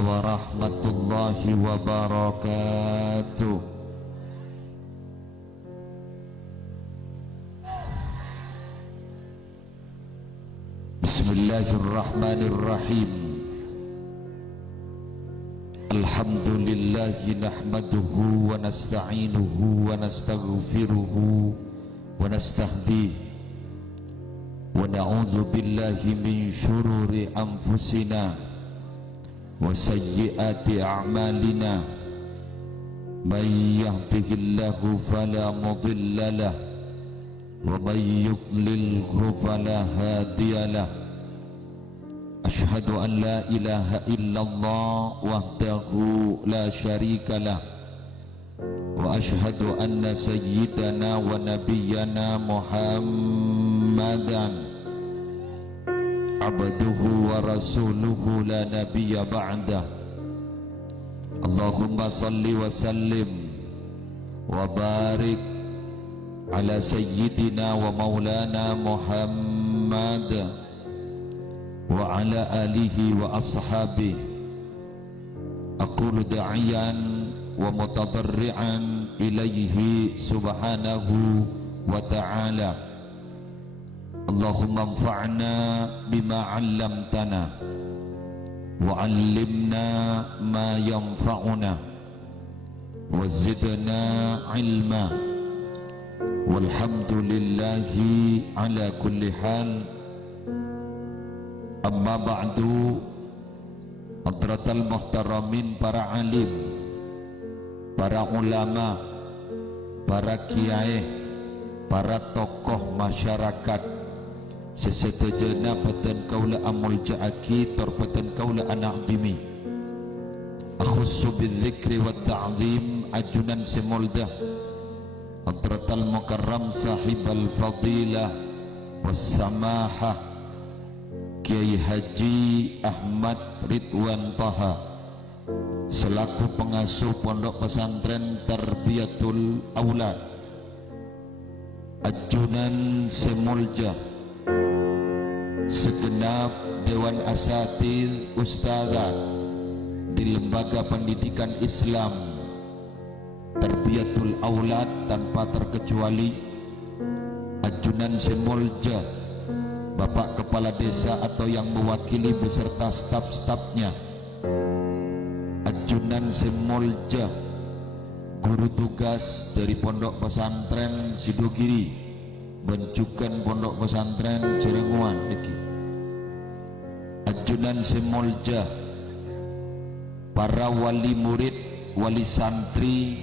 warahmatullahi wabarakatuh. Bismillahirrahmanirrahim. Alhamdulillahi nahmaduhu wa nasta'inuhu wa nastaghfiruhu wa nastahdihi wa na'udzu billahi min syururi anfusina wa sayyiati a'malina. May yahdihillahu fala mudilla lahu wa may yudlilhu fala hadiya lahu. Ashhadu an la ilaha illallah wahdahu la syarika lah wa ashhadu anna sayyidana wa nabiyyana Muhammadan abduhu wa rasuluhu la nabiyya ba'dah. Allahumma salli wa sallim wa barik ala sayyidina wa maulana Muhammad wa ala alihi wa ashabihi. Aqulu da'iyan wa mutadarri'an ilaihi subhanahu wa ta'ala. Allahumma anfa'na bima 'allamtana wa 'allimna ma yanfa'una wa zidna 'ilma. Walhamdulillahi ala kulli hal. Amma ba'du, hadratal muhtaramin, para alim, para ulama, para kiai, para tokoh masyarakat, sesetujana patan kaula amul ja'aki torpatan kaula anak bimi. Akhussu bidzikri wa ta'zim ajunan semoldah hadratal mukarram sahibal fadilah was samahah Kiai Haji Ahmad Ridwan Taha selaku pengasuh Pondok Pesantren Tarbiyatul Aulad ajunan semolja, segenap Dewan Asatidz Ustadzat di Lembaga Pendidikan Islam Tarbiyatul Aulad tanpa terkecuali, ajunan semolja, Bapak Kepala Desa atau yang mewakili beserta staf-stafnya, ajunan semolja, guru tugas dari Pondok Pesantren Sidogiri, bencukan Pondok Pesantren Cirenguan, ajunan semolja, para wali murid, wali santri,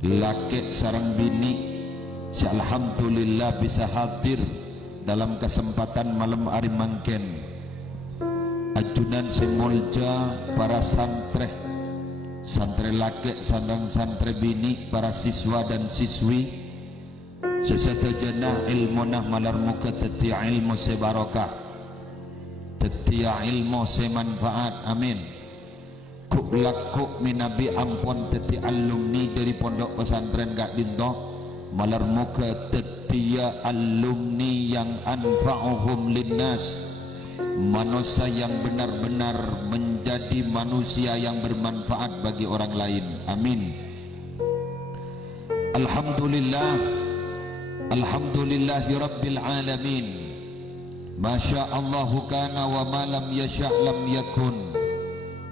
laki sarang bini, si alhamdulillah bisa hadir dalam kesempatan malam hari mangken. Ajunan semolja, para santri laki, santri bini, para siswa dan siswi, sesatajana ilmunah malar muka tetia ilmu sebarokah, tetia ilmu semanfaat, amin. Ku'lakuk minabi ampun teti alumni dari Pondok Pesantren Kak Dinto malar muka tetia alumni yang anfa'uhum linnas, manusia yang benar-benar menjadi manusia yang bermanfaat bagi orang lain, amin. Alhamdulillah, alhamdulillahi rabbil alamin. Masya Allahu kana wa ma lam yasha' lam yakun,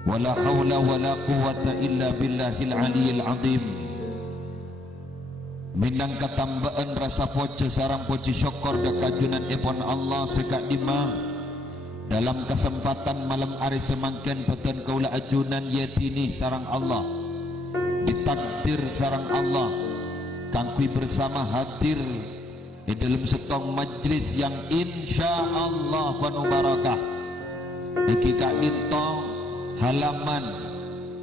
wala hawla wala quwwata illa billahil aliyil azim. Minang katambaan rasa poce sarang poci syukur dekajunan epon Allah sekak dima dalam kesempatan malam hari semangken peten kaula ajunan yatini sarang Allah ditakdir sarang Allah kangkui bersama hadir di dalam setong majlis yang insya Allah penuh barakah. Iki Kak Dinto halaman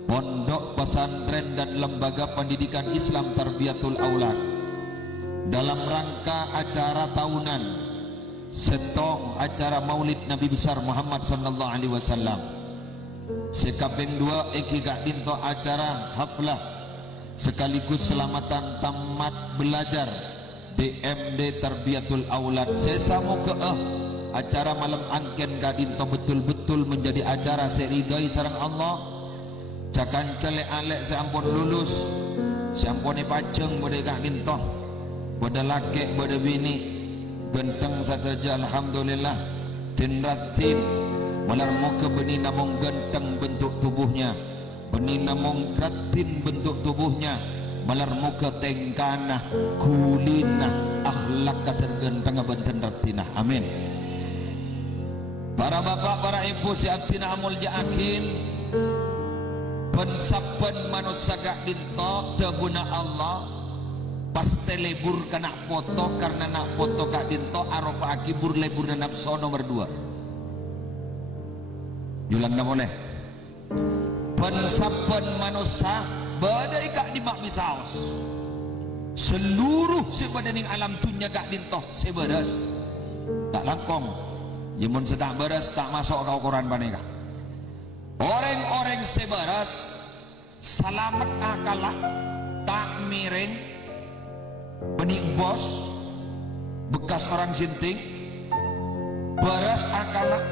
Pondok Pesantren dan Lembaga Pendidikan Islam Tarbiyatul Aulad dalam rangka acara tahunan setong acara Maulid Nabi besar Muhammad sallallahu alaihi wasallam. Sekaping dua Eki Kak Dinto acara haflah sekaligus selamatan tamat belajar DMD Tarbiyatul Aulad. Sesamu ke acara malam angken kadinto betul-betul menjadi acara seridai sareng Allah. Cakan celek alek seampun lulus, seampun paceng bode kadinto, bode laki bode bini, genteng saja alhamdulillah. Tinratin malar muka benih namung genteng bentuk tubuhnya, benih namung ratin bentuk tubuhnya, malar muka tengkana kulina akhlak katergenteng benten ratina. Amin. Para bapak, para ibu si abdina amul jaakin pensapen manusia gak dinto teguna Allah pasti lebur kena foto karena nak foto gak dinto aropa akibur lebur dan nafsu nomor 2 julang na boleh pensapen manusia badai kak di mak misaos seluruh sebadening alam dunia gak dinto seberas tak langkong jemun setak beras tak masuk ke ukuran paneka. Orang-orang seberas selamat akalah tak miring benih bos bekas orang sinting beras akalah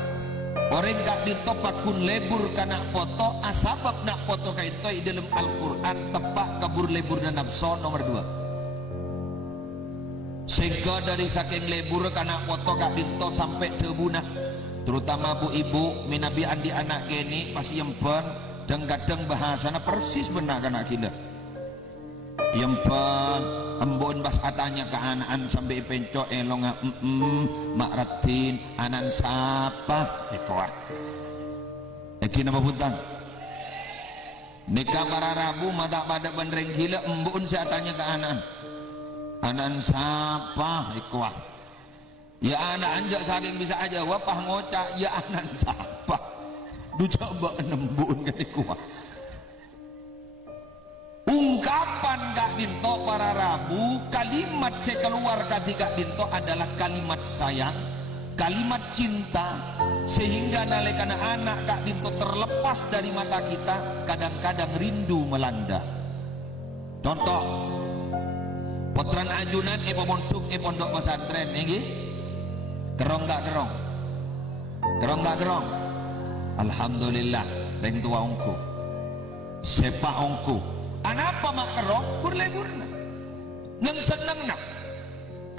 orang gak ditopakun lebur kana foto asabab nak foto kaitoi dalam Al-Quran tepak kabur lebur dan nafsu nomor 2 sehingga dari saking lebur kana foto gak dinto sampai tebunah terutama bu ibu minabi andi anak geni pasti yempen dan kadang bahasana persis benar kana kita yempen embon bas katanya ke anak-an sampai pencok elonga mak ratin anan sapa ekoa yakin apa puntan nikah para rabu mata pada bandreng gila embon saya tanya ke anak-an anan sapa ekoa ya anak anjak saking bisa aja wapah ngocak ya anan sapa du coba nembun ke ekoa ungkapan Kak Dinto para rabu kalimat saya keluar ketika Dinto adalah kalimat sayang kalimat cinta sehingga nalekana anak Kak Dinto terlepas dari mata kita kadang-kadang rindu melanda. Contoh potran ajunan montuk pondok pesantren ini kerong gak kerong kerong gak kerong alhamdulillah reng tua ongku sepak ongku anapa mak kerong burle-burna neng seneng nak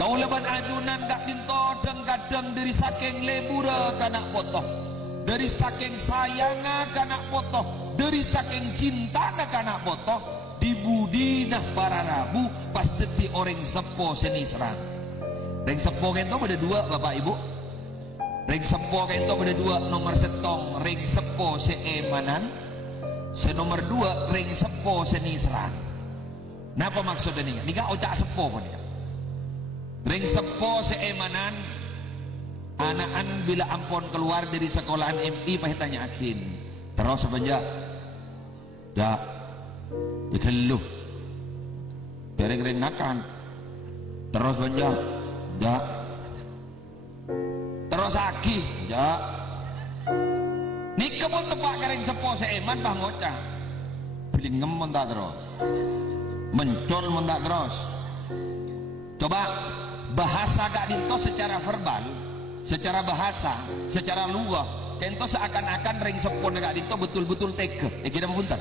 kau leban ajunan gak dinto kadang dari saking lebura kanak potoh dari saking sayanga kanak potoh dari saking cinta kanak potoh dibudinah para rabu pasti orang sepo seni serang reng sepo kento ada 2 bapak ibu reng sepo kento ada 2 nomor setong reng sepo seemanan senomor 2 ring sepo seni serang. Napa maksudnya nih? Nika ocak sepo pun ya. Ring sepo seemanan anakan bila ampun keluar dari sekolahan MI pahitanya akin. Terus sebenjak dak ikeluh. Bereng-reng nakan. Terus benjak dak. Terus aki dak. Nika pun tepak kering sepo seeman bah ngocak pilingem mentak terus mencol mentak terus coba bahasa gak dinto secara verbal secara bahasa secara luah kento seakan-akan ring sepo gak dinto betul-betul teke kita menguntar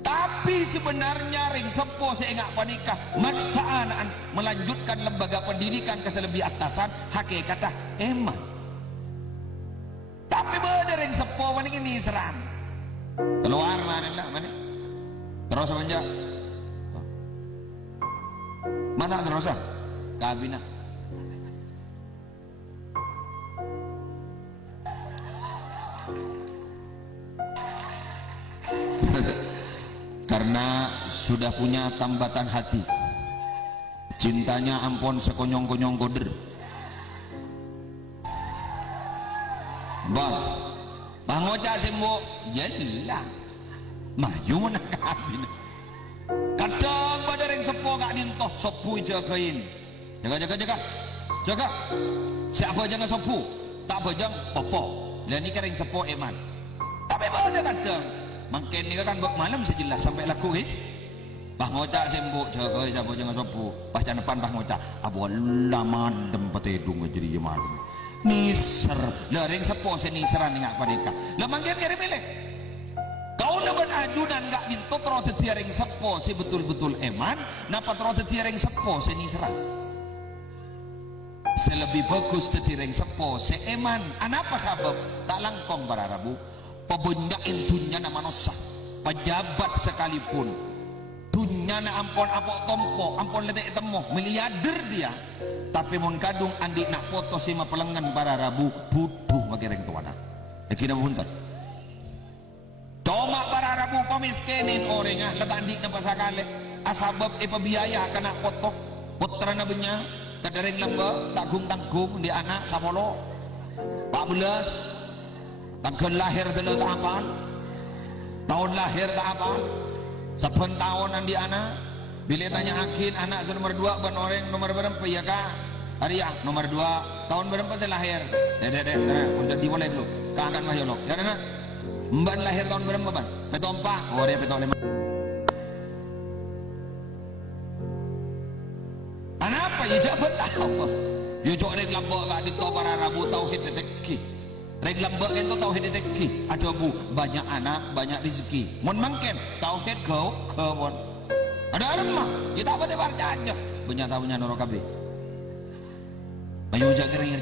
tapi sebenarnya ring sepo seenggak panikah maksa anak melanjutkan lembaga pendidikan ke selebih atasan hakikatnya emang tapi bener yang sepo mana ini serang keluar mana lah mana terus aja mana terus kabina karena sudah punya tambatan hati cintanya ampun sekonyong-konyong koder bang ngocak sembuh yalah maju nak kabin kadang pada ring sepo gak dintoh sopu jagain jaga siapa jangan sopu tak bajang popo dan ini kering sepo eman tapi pada kadang mungkin ini kan bak malam sejelas sampai laku bah ngocak sembuh jaga siapa jangan sopu pas depan bah ngocak abu laman dem petedung jadi malam niser lering sepo seniseran ngak panika lah mangken kiri milih kau leban ajunan gak minto tero tetiaring sepo si betul-betul eman napa tero tetiaring sepo seniseran selebih bagus tetiaring sepo se eman anapa sabab tak langkong para rabu pebunyain dunya na manusia pejabat sekalipun dunya na ampon apok tompo ampon letek temo miliarder dia tapi mon kadung andi nak foto si mapelengan para rabu butuh makireng tuana kira buntar Toma para rabu pamiskinin orangnya letandik na pasakali asabab ipabiaya kena foto putra na benya kadaring lamba tanggung di anak samolo 14 tanggal lahir dulu tak apaan tahun lahir tak apaan 7 tahun di anak bila tanya akin anak nomor 2 ban orang nomor berapa ya kak Arya nomor 2 tahun berapa saya lahir dek untuk dimulai dulu kakak mah yolok ya nak mbak lahir tahun berapa ban petompa oh dia petom 5 apa ya jabat tahu ya jok rek lamba gak dito para rabu tauhid detekki rek lamba itu tauhid detekki ada bu banyak anak banyak rezeki mun mangken tauhid kau kebon ada remah kita apa tebar aja punya tahunya norokabe mayu jak kering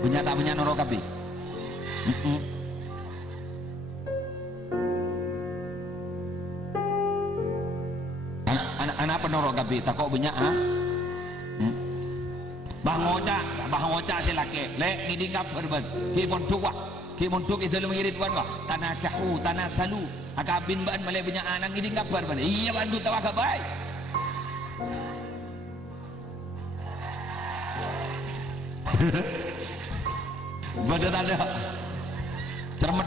punya tahunya norokabe anak penorokabe takok punya Bang Oca si laki lek ngidi kabar ban ki montuk itu dalam ngirit ban ba tanah kahu tanah salu akabin ban malay punya anak ngidi kabar ban iya bantu tawa ka bay bada tanda cermat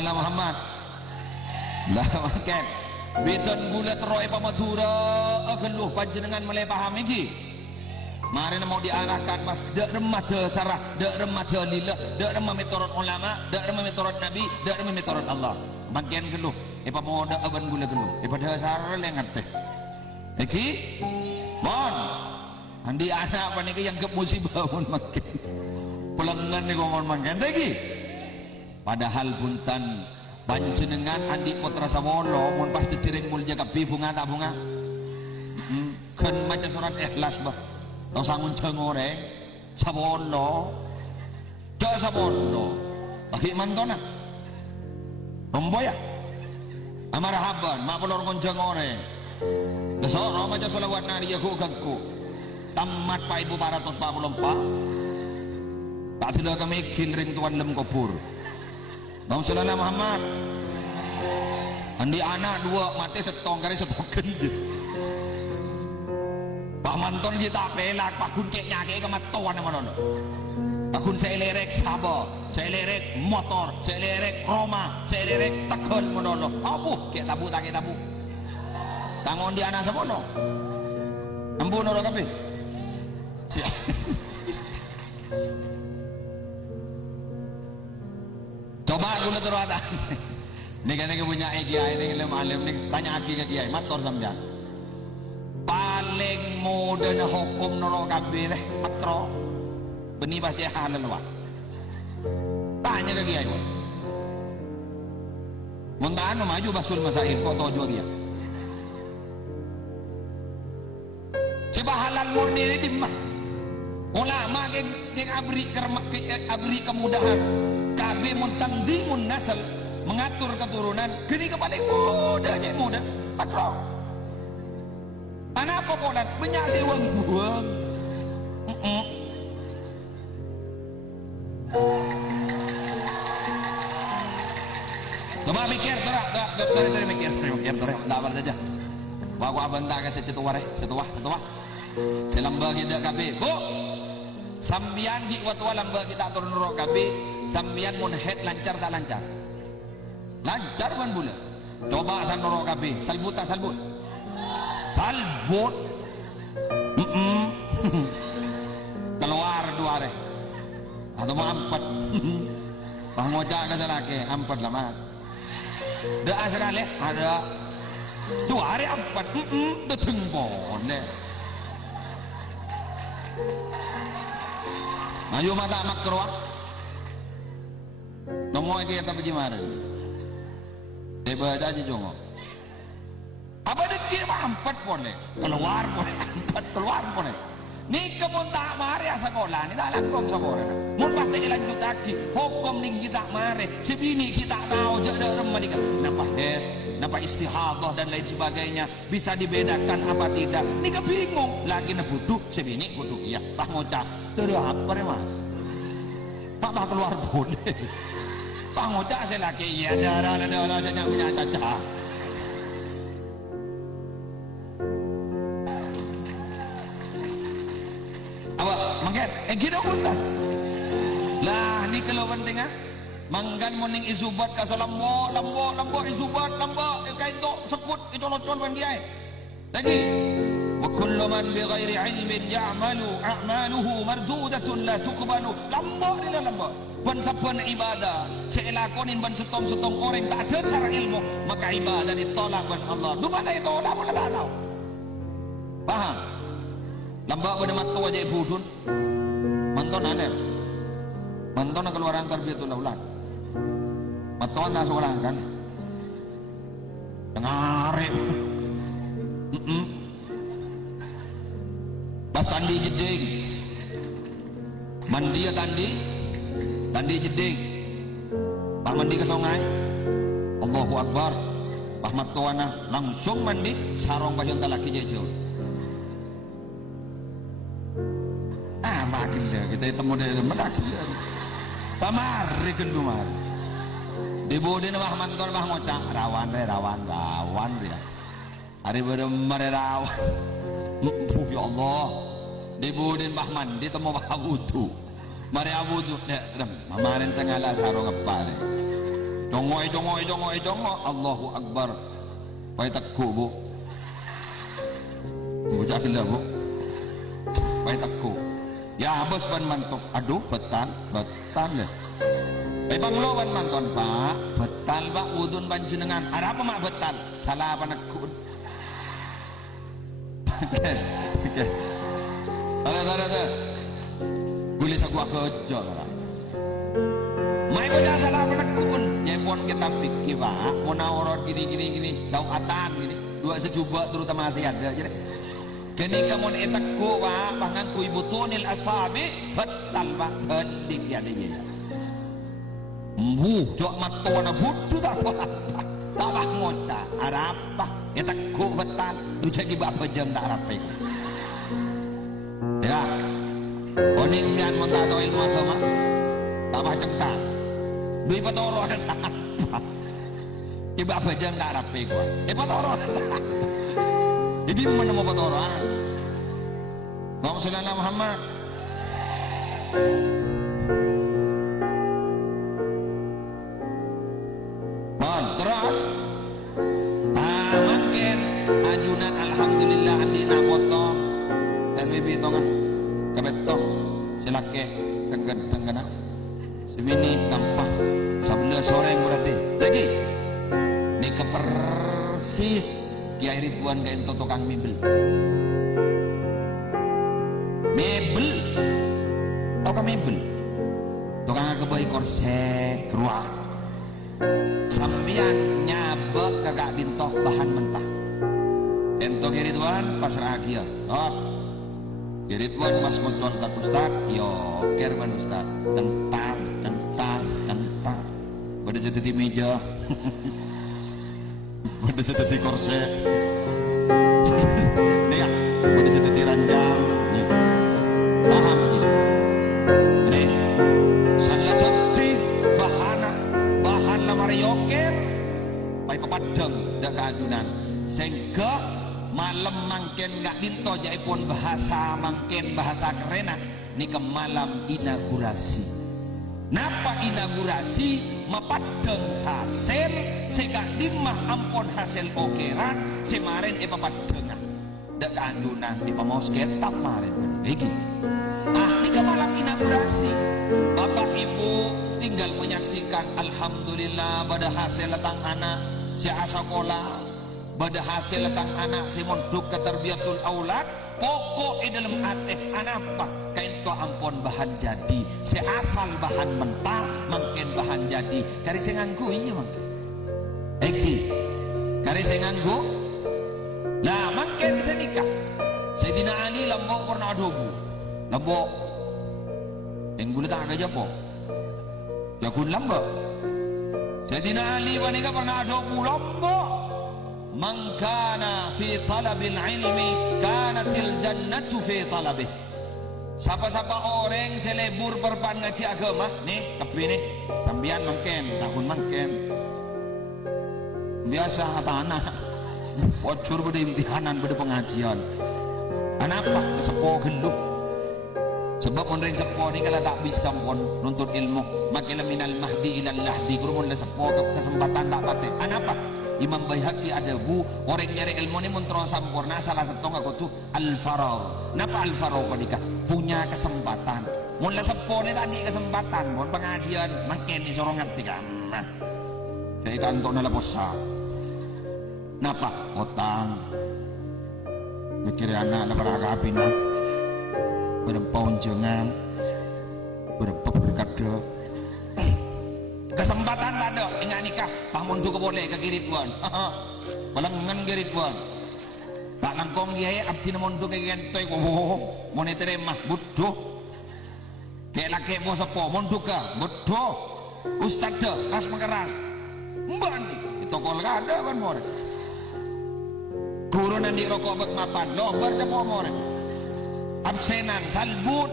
Allahumma Muhammad lah makan Beton gula teroy pamatura ageluh panjenengan mulai paham iki mari mau diarahkan mas dak remah de sarah dak remah de lillah dak remah metorot ulama dak remah metorot nabi dak remah metorot Allah bagian geluh mau dak aban gula geluh pada sarah lengat teh iki mon andi anak apa niki yang ke musibah mon makin pelengan niku mon makin iki padahal punten panjenengan andi putra samolo mun pas ditiring mulja kapi bunga tak bunga kan maca surat ikhlas bah tau sangun jengoreng samolo ja samolo bagi mantona romboya amarahaban ma pelor kon jengoreng besok maca selawat nari aku gangku tamat pa ibu 444 tak tidak kami ring tuan lem kopur Allahumma Muhammad andi anak 2 mati setong kali setoken je Pak Manton kita pelak Pak Kun kek nyake kematuan sama nono Pak Kun saya lerek sabo saya lerek motor saya lerek Roma saya lerek tekel monono abuh kek tabu tak kek tabu tangon di anak semono ampun nono kabeh siap coba dulu terus ada ini kan punya kiai ini ilmu alim ini tanya aki ke kiai matur sampean paling mudah hukum noro kabeh patro beni pasti halal wa tanya ke kiai mun anu maju basul masail kok tojo dia coba halal murni ini dimah ulama geng abri kemudahan kabeh mun tangdimun nasal mengatur keturunan gini paling mudah aja mudah patro anak apa polan menyaksi uang buang coba mikir dari mikir dapat saja bawa bentar ke setuah selamba kita kabeh bu sambian di waktu lamba kita turun rok kabeh sambian mun head lancar tak lancar kan bula coba san rok kabeh salbut keluar 2 reh atau mau 4 Bang Moja ke laki 4 lah mas dah sekali ada 2 hari 4 dateng boleh. Ayo mata makro. Nongol ke kata bagaimana? Hebat aja jongo. Apa dikir 4 boleh? Keluar boleh 4 keluar boleh. Ni kebun tak mari sekolah ni tak langkong sekolah. Mun pasti lanjut lagi. Hukum ni kita mari. Sebini kita tahu je ada rumah ni kan. Nampak istihadah dan lain sebagainya bisa dibedakan apa tidak. Ni kebingung. Lagi na butuh sebini butuh iya. Pak ngocak. Dari apa ni mas? Pak keluar boleh. Pak ngocak saya lagi iya darah saya nak punya caca. Gila hutan lah ni kalau penting manggan moning isubat ka lambo isubat lambo kay to sekut itu locon ban dia lagi wa kullu man bi ghairi ilmin ya'malu a'maluhu mardudatun la tuqbalu lambo nila lambo ban saban ibadah selakonin ban setong orang tak ada secara ilmu maka ibadah ditolak ban Allah dumada itu dah pun tak tahu paham lambo pada matu aja budun manton aneh manton keluaran tarbiyatul aulad manton dah seorang kan dengarip pas tandi jeding mandi ya tandi jeding pak mandi ke sungai Allahu Akbar pak matuana langsung mandi sarong bagian talaki jauh makin dia kita temu dia makin dia pamari kendumar dibudin mah mantor mah ngocak rawan dia hari beremar rawan ya Allah dibudin mah mandi temu mah wudu mari wudu mamarin sengala sarong apa deh jongo Allahu Akbar pai takku bu bocah gila bu pai takku ya bos ban mantok aduh betal ya bang lo ban manton pak betal pak udun ban jenengan ada apa mak betal salah apa nekun ada gulis aku kerja lah mai bocah salah apa nekun nyepon kita fikir pak mau nawarot gini saukatan gini 2 sejuba terutama masih ada jadi kini kamu etakku wa pangangku ibu tunil asabi betal pak hendik ya dia jok matuana budu tak apa ngota arapa etakku betal lu jadi bapa jam tak rapi ya oning pian mon tak tahu ilmu agama tak apa cengkak duit patoro ada saat ibu apa jam tak rapi gua patoro ada saat jadi menemu patoroan Allahumma sholli ala Muhammad terus makin ajunan alhamdulillah andina foto terbibi tongan kebetong silake tenggana semini tampak sebelah sore berarti lagi ini kepersis Kiai Ridwan kayak itu tukang mebel tau kan mebel tukang kebaik korsek ruang sampian nyabek kagak bintok bahan mentah ento Kiai Ridwan pasrah agia Kiai Ridwan mas kontrol ustad yo kerman ustad tentang pada jatuh di meja pada jatuh di korsek nih pada jatuh di ranjang paham ini salah jati bahan lamar yoker pai pepadang dak keajunan sehingga malam mangken gak dinto jaipun bahasa mangken bahasa kerena ni ke malam inaugurasi napa inaugurasi mapadeng hasil sehingga dimah ampun hasil okeran semaren papadeng dak keajunan di pamosket tamarin iki ni ke malam inaugurasi bapak ibu tinggal menyaksikan alhamdulillah pada hasil datang anak si sekolah Bada hasil kang anak si mondok keterbiatul aulad pokok dalam hati anak apa kain to ampun bahan jadi seasal bahan mentah mungkin bahan jadi kari saya nganggu iya mungkin eki kari saya nganggu lah mungkin saya nikah Sayyidina Ali lambok pernah adobu lambok yang boleh tak aja po jakun lambok Sayyidina Ali wanita pernah adobu lambok Man kana fi talabil ilmi kanatil jannatu fi talabih. Siapa-siapa orang selebur perpan ngaji agama nih tapi nih sambian mungkin tahun mungkin biasa tanah bocor pada imtihanan pada pengajian kenapa sepo geluk sebab orang sepo ni kalau tak bisa pun nuntut ilmu makilah minal mahdi ilal lahdi kalau pun sepo kesempatan tak patih kenapa Imam Baihaqi ada bu orang nyari ilmu ni mentera sampurna salah satu aku tuh al-farau. Napa al-farau kau nikah? Punya kesempatan. Mula sepo ni tadi kesempatan. Mohon pengajian makin ni sorong ngerti kan? Kayak kantor nala posa. Napa? Otang. Mikir anak napa ragapi na. Berempau jangan. Berempau berkada. Kesempatan tak ada ingat nikah pamun juga boleh ke kirit wan balangan kirit wan tak langkong dia abdi namun tu kayak gentoy mau terima butuh kayak laki bos apa mau duka butuh ustad dah kas mengeras mbak ni itu kol ada kan more guru nanti rokok bek mapan lobar ke more absenan salbut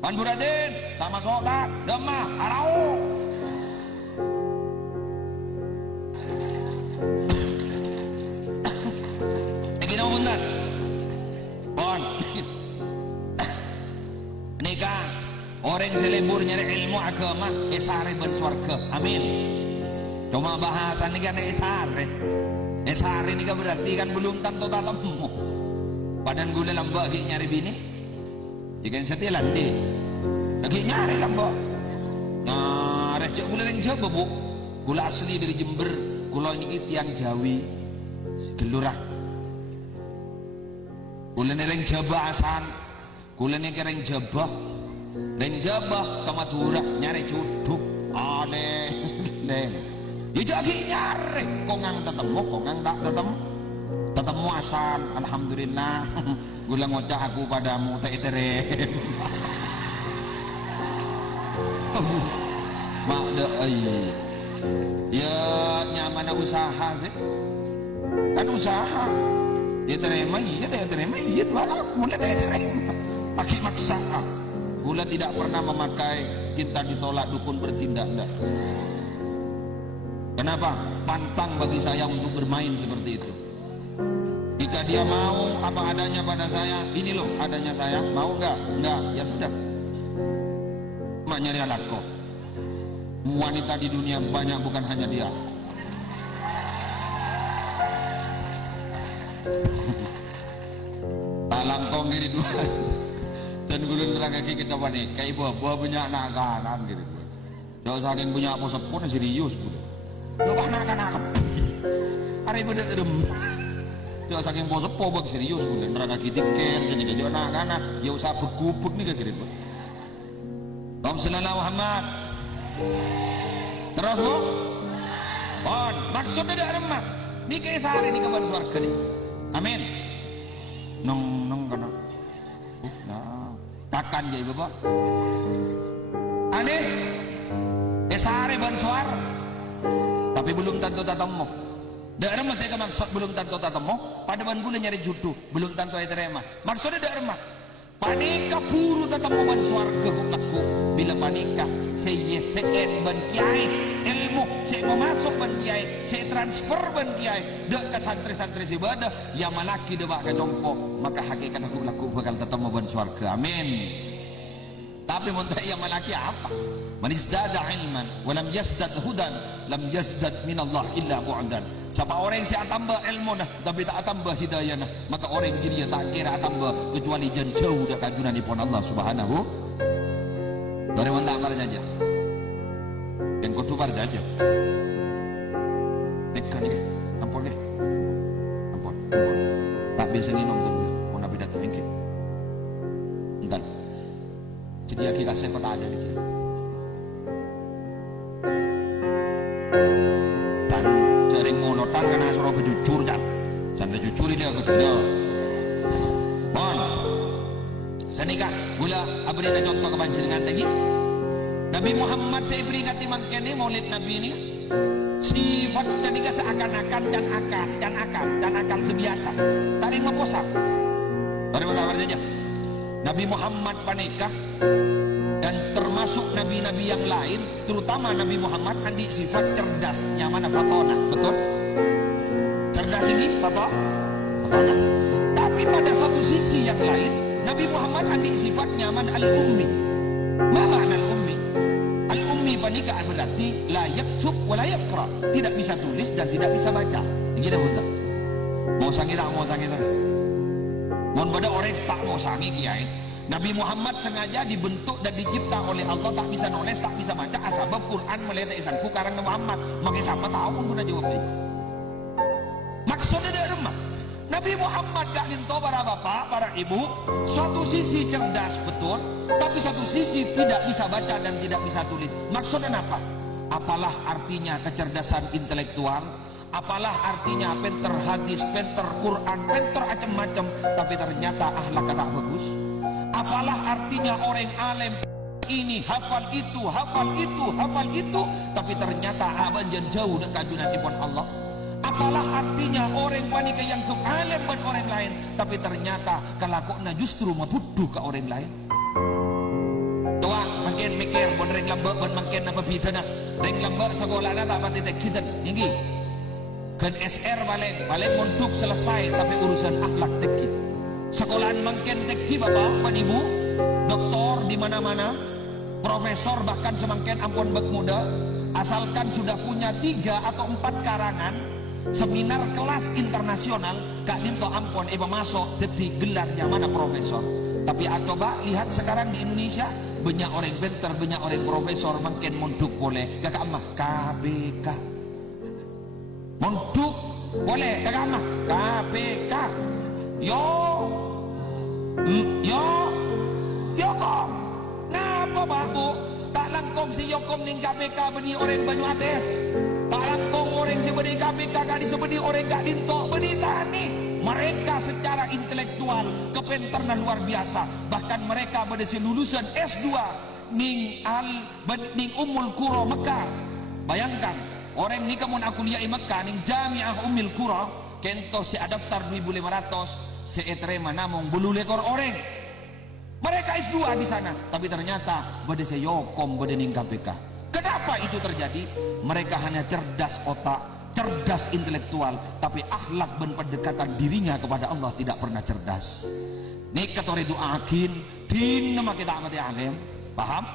pan buraden sama sholat damah arau Punten pon nikah orang selebur nyari ilmu agama esare ben swarga amin cuma bahasan ini kan esare ini kan berarti kan belum tentu tatemu padan gula lambak nyari bini ikan setilan di lagi nyari lambak nyari cek gula yang coba bu gula asli dari Jember gula ini tiang Jawi gelurah kulene reng jabah asan kulene kereng jabah reng jabah ke Madura nyari cuduk aneh neng dijagi nyari kongang tak tetemu asan alhamdulillah gula ngocah aku padamu tak iterem mak deh ya nyaman usaha sih kan usaha dia terima iya malah mulai terima pakai maksa gula tidak pernah memakai cinta ditolak dukun bertindak enggak. Kenapa? Pantang bagi saya untuk bermain seperti itu. Jika dia mau apa adanya pada saya ini loh adanya saya mau enggak ya sudah mak nyari alatku wanita di dunia banyak bukan hanya dia talang kong diri dua dan gulun neraka kita panik kayak buah punya anak kanan gitu jauh saking punya apa sepun serius coba anak-anak hari pada erem jauh saking bos sepo bag serius neraka kita ken saya juga jauh anak-anak ya usah berkubuk nih kayak gitu Allahumma Muhammad terus bu on maksudnya ada remah ini kayak sehari ini kawan suarga nih amin nong kana nah takan jadi bapak aneh esare ban suar tapi belum tentu tatemu daerah masih ke maksud belum tentu tatemu pada ban gula nyari jodoh belum tentu diterima maksudnya daerah mah panika buru tatemu ban suar ke aku bila panika saya seken ban kiai ilmu saya mau masuk ban kiai saya transfer ban kiai dak ke santri-santri ibadah ya malaki debak ke jongkok maka hakikat aku laku bakal ketemu ban surga amin tapi muntah ya malaki apa man izdada ilman walam yazdad hudan lam yazdad minallah illa bu'dan siapa orang yang saya tambah ilmu nah tapi tak tambah hidayah nah maka orang jadi tak kira tambah kecuali jauh dak kajunan di pon Allah subhanahu dari mana amal aja dan kau tubar aja nekan ni nampol ni biasa ni nonton mau nabi datang engke entar jadi aki kasih kota ada dikit dan jaring monotan karena suruh jujur kan jangan jujur ini aku tinggal bon senikah gula abdi contoh kebancingan lagi Nabi Muhammad saya peringati mangkene maulid Nabi ini sifat ketika seakan-akan dan akal sebiasa tarik maposak tarik maposak saja Nabi Muhammad panikah dan termasuk nabi-nabi yang lain terutama Nabi Muhammad andi sifat cerdasnya mana fatona betul cerdas ini fatona tapi pada satu sisi yang lain Nabi Muhammad andi sifat nyaman al-ummi ma makna al-ummi al-ummi panikah berarti la yaktub wa la yaqra tidak bisa tulis dan tidak bisa baca begitu betul mau sangi tak mohon pada orang tak mau sangi kiai Nabi Muhammad sengaja dibentuk dan dicipta oleh Allah tak bisa nulis, tak bisa baca asbab Quran melihat isanku karang Muhammad makai siapa tahu pun guna jawabnya maksudnya dia remah Nabi Muhammad gak linto para bapak, para ibu suatu sisi cerdas betul tapi satu sisi tidak bisa baca dan tidak bisa tulis maksudnya apa? Apalah artinya kecerdasan intelektual apalah artinya pinter hadis, pinter Quran, pinter macam-macam tapi ternyata akhlak tak bagus apalah artinya orang alim ini hafal itu tapi ternyata aban jauh dengan kajunan ibn Allah apalah artinya orang panika yang ke alim dan orang lain tapi ternyata kelakuknya justru matuduh ke orang lain doa makin mikir bon reng lambak bon makin apa bidana reng lambak sekolah na tak pati tekitan tinggi kan SR balik untuk selesai tapi urusan akhlak teki sekolahan makin teki bapak dan ibu doktor di mana-mana profesor bahkan semakin ampun bek muda asalkan sudah punya 3 atau 4 karangan seminar kelas internasional kak dinto ampun masuk jadi gelarnya mana profesor tapi coba lihat sekarang di Indonesia banyak orang pintar banyak orang profesor makin munduk boleh kakak mah KBK munduk boleh kakak mah KBK yo kong napa babu tak langkong si Yokom ning KPK beni orang Banyu Ates tak langkong orang si beni KPK kali sebeni orang gak dinto beni tani mereka secara intelektual kepenternan luar biasa bahkan mereka pada si lulusan S2 ning Ummul Qura Mekah bayangkan orang ni kamu nak kuliah di Mekah ning Jamiah Ummul Qura kento si daftar 2.500 seetrema namung bulu lekor orang mereka S2 di sana tapi ternyata bade seyokom bade ning KPK kenapa itu terjadi mereka hanya cerdas otak cerdas intelektual tapi akhlak dan pendekatan dirinya kepada Allah tidak pernah cerdas ini katori doakin din nama kita amati alim paham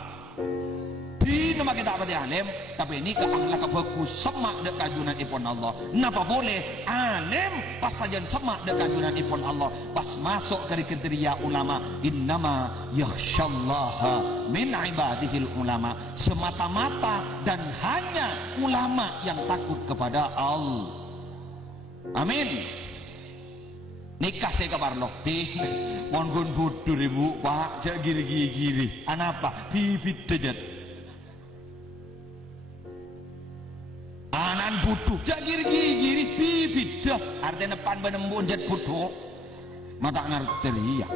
din nama kita amati alim tapi ini ke akhlak bagus semak dek kajunan ipon Allah napa boleh alim pas saja semak dek kajunan ipon Allah pas masuk ke kriteria ulama innama yakhsyallaha min ibadihil ulama semata-mata dan hanya ulama yang takut kepada Allah amin nikah saya kabar loh di mongon budur ibu pak jak giri anapa bibit dejat anan butuh jak giri bibit dah artinya pan benembun jat butuh mata ngerti ya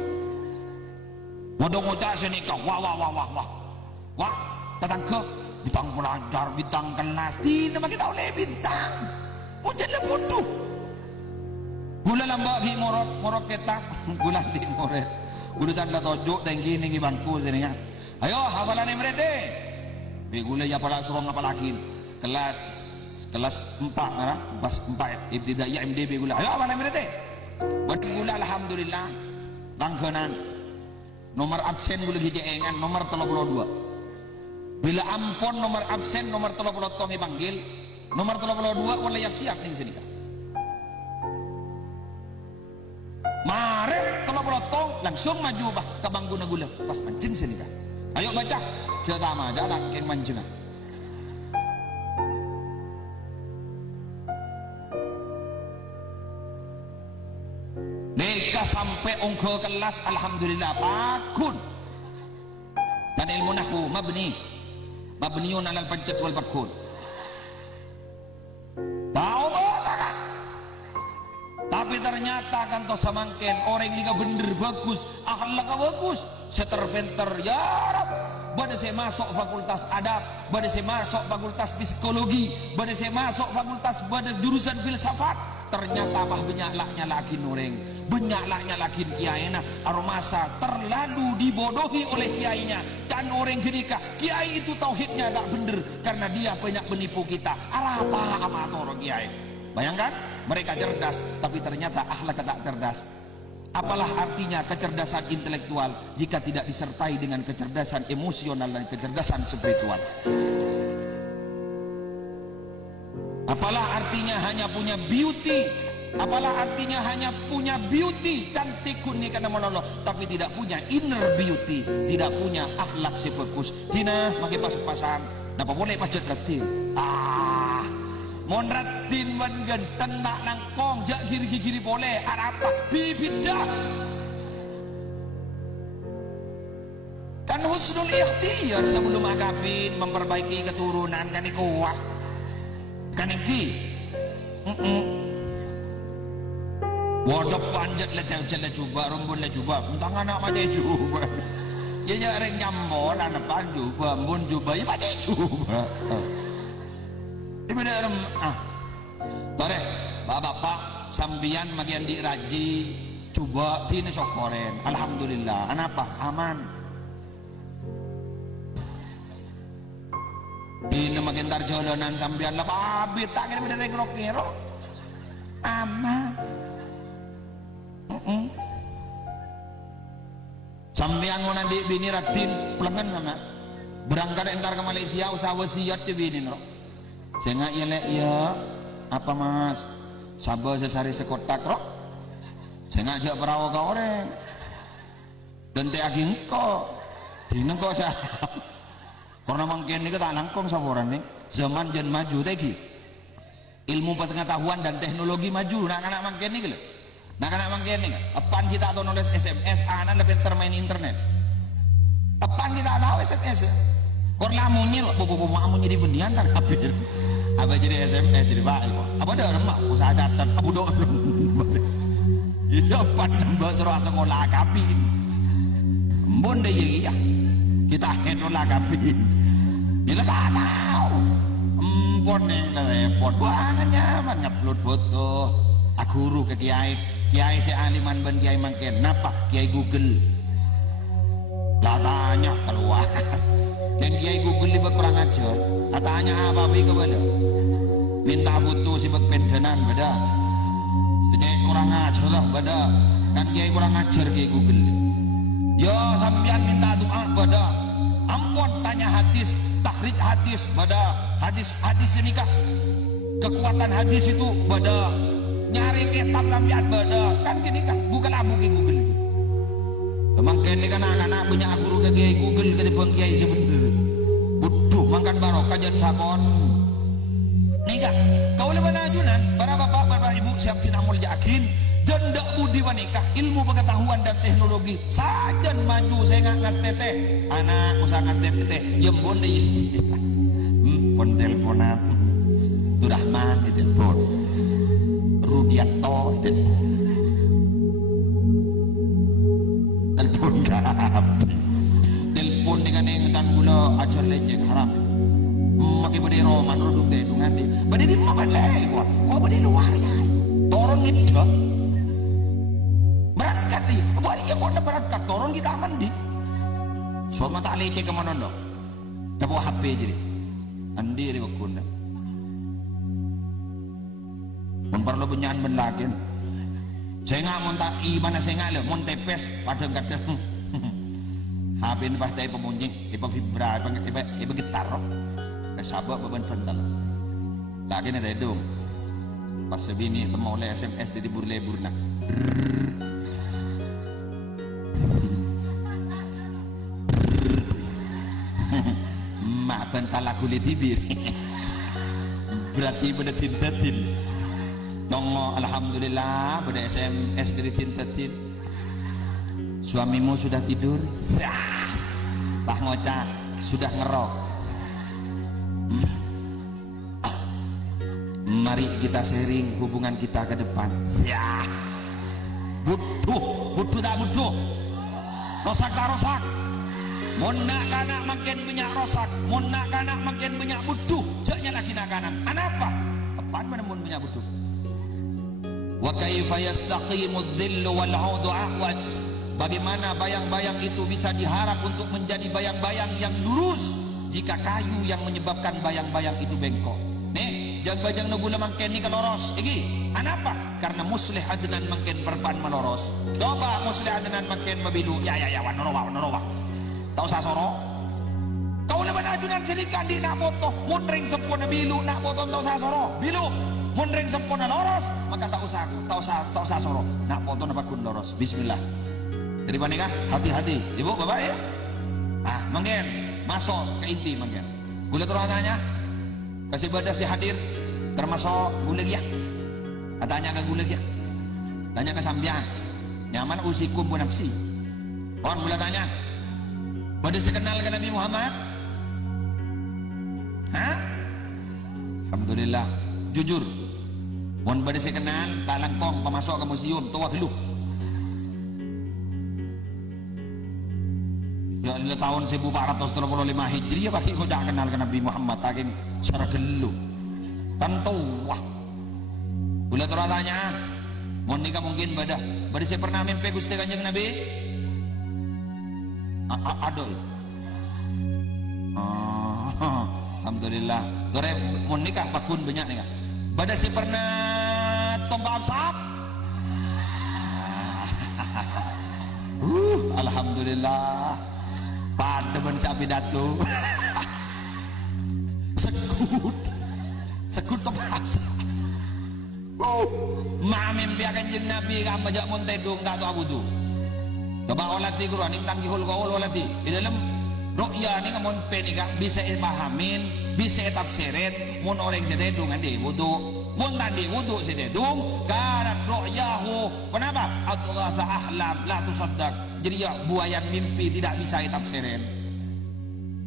wadong ngocak senikah wah datang ke bintang pelajar bintang kelas di nama kita oleh bintang muncul butuh gula lambak di morok kita gula di moret gula sangka tojuk tinggi nih bangku sini ya ayo hafalan yang mereka di gula ya pada suruh ngapalakin kelas 4 nah pas 4 ibtidaiyah MDB gula ayo hafalan mereka buat gula alhamdulillah bangkenan nomor absen gula dijengan nomor 32 bila ampun nomor absen nomor 32 panggil nomor 32 boleh siap nih sini kan Marek kalau berotong langsung maju bah ke bangguna gula pas mancing sini kan ayo baca cerita aja lah keng mancing nih sampai ongko kelas alhamdulillah pakun. Dan ilmu nahwu mabniun alal pancet wal pakun. Tahu kan? Tapi ternyata kan to samangken orang ini bener bagus, akhlaknya bagus, seterpenter ya Rab. Bade saya masuk fakultas adab, bade saya masuk fakultas psikologi, bade saya masuk fakultas bade jurusan filsafat. Ternyata bah benyalaknya lagi noreng, benyalaknya lagi kiainya, aromasa terlalu dibodohi oleh kiainya. Dan orang kenika kiai itu tauhidnya tak bener karena dia banyak menipu kita. Apa amator kiai? Bayangkan mereka cerdas tapi ternyata akhlak tak cerdas. Apalah artinya kecerdasan intelektual jika tidak disertai dengan kecerdasan emosional dan kecerdasan spiritual? Apalah artinya hanya punya beauty? Apalah artinya hanya punya beauty, cantik kuning karena menolong, tapi tidak punya inner beauty, tidak punya akhlak sebagus. Tina pakai pas-pasan, napa boleh pacet ratin? Mon ratin ban genten nak nangkong, jak kiri boleh, apa? Bibidah. Kan husnul ikhtiar sebelum agapin, memperbaiki keturunan kan ikuah. Kan iki. Wadap panjat le jalan coba, rumbun le coba, tentang anak macam coba. Ya jarang nyamon anak panju, bambun coba, ya macam coba. Ini benar tore bapak sambian magian diraji coba tini sokoren alhamdulillah anapa aman tini makin tarjolonan sambian lah babit tak kira bener ngero aman sambian mau nanti bini ratin pulangan mana berangkat entar ke Malaysia usaha wasiat ke bini no. Saya nggak ya apa mas sabar sesari sekotak roh saya ngajak perawa ke orang dan teh aging kok dina kok saya karena mungkin ini kita nangkong saboran nih zaman jen maju tegi ilmu pengetahuan dan teknologi maju nak mungkin nih nak mungkin nih apan kita atau nulis SMS anak lebih termain internet apan kita tahu SMS ya kor lamunnya bobo amunnya di benian tak kapir apa jadi SMS jadi baik apa ada orang mau usaha catat abu doang ya pan nambah sekolah kapin embun deh ya kita hendola kapin dia tak tahu embun nih repot banget nyaman ngupload foto guru ke kiai si aliman ben kiai mangken napa kiai Google lah tanya keluar dan kiai Google libat kurang ajar tanya apa kepada minta foto si pendenan beda sejak kurang ajar lah beda kan kiai kurang ajar kiai Google yo sampean minta doa beda ampun tanya hadis tahrij hadis beda hadis ini kah kekuatan hadis itu beda nyari kitab lampian beda kan gini kah bukan abu kiai Google itu emang kini kan anak-anak punya guru ke kiai Google ke depan kiai sebener buduh makan barokah jangan sakon nikah kau lebih najunan para bapak para ibu siap tinamul yakin janda budi menikah ilmu pengetahuan dan teknologi saja maju saya nggak ngas teteh anak usaha ngas teteh yembon deh pon teleponan Durrahman di telepon Rudianto di telepon telepon dengan yang dan gula ajar lecek haram makin pada roman roduk deh dengan dia pada di mana leh gua pada luar ya torong itu berangkat nih buat dia mau berangkat torong kita aman di suama tak lecek kemana dong dah bawa HP jadi andi di wakunda memperlu benyaan benlakin saya nggak mau tak mana saya nggak le mau tepes pada kadang HP ini pas dari pemunjing ipa vibra ipa gitar roh sabak beban pental lagi nih redung pas sebini temu oleh SMS di lebur nak mak pental aku di bibir berarti pada tintatin nongo alhamdulillah pada SMS dari tintatin Suamimu sudah tidur? Sah. Pak ngocak sudah ngerok. Mari kita sharing hubungan kita ke depan. Siap. Butuh tak butuh. Rosak tak rosak. Monak kanak makin banyak rosak. Monak kanak makin banyak butuh. Jaknya lagi nak kanak. Apa? Apaan mana mun banyak butuh? Wa kaifa yastaqimu dhillu wal 'audu a'waj. Bagaimana bayang-bayang itu bisa diharap untuk menjadi bayang-bayang yang lurus jika kayu yang menyebabkan bayang-bayang itu bengkok. Nih, jag-bajang nagula mangken ni kaloros. Iki, anapa? Karena muslih adnan mangken perpan maloros. Coba muslih adnan mangken mabilu. Ya, wan norowa. Tahu sasoro? Kau leban adunan selikan di nak foto. Munring sempurna bilu nak foto tahu sasoro. Bilu. Munring sempurna loros, maka tak usah soro. Nak foto nak kun loros. Bismillah. Terima nih kan? Hati-hati. Ibu, bapak ya? Manggen masuk ke inti manggen. Gula terananya kasih badak si hadir termasuk gula ya. Tanya ke gula ya. Tanya ke sambian. Nyaman usikum bu nafsi. On gula tanya. Badak si kenal ke Nabi Muhammad? Alhamdulillah. Jujur. Mon badak si kenal tak langkong pemasok ke museum tua dulu. Ya tahun 1435 Hijriah bagi kau tak kenal ke Nabi Muhammad takin secara gelu tentu wah boleh tanya mohon nikah mungkin pada saya pernah mimpi Gusti Kanjeng Nabi aduh alhamdulillah tore mohon nikah pakun banyak nikah pada saya pernah tombak absab alhamdulillah pada manusia pidato sekut terpaksa mimpi akan jeng Nabi kan bajak montedung tak tahu butuh coba olati guru ini tangki hul gaul olati di dalam ru'ya ini kamu penikah bisa pahamin bisa tafsirin mun orang sededung ande wudu mun tadi wudu sededung karena ru'yahu kenapa Allah ahlam la tusaddaq. Jadi ya buayan mimpi tidak bisa tafsirin.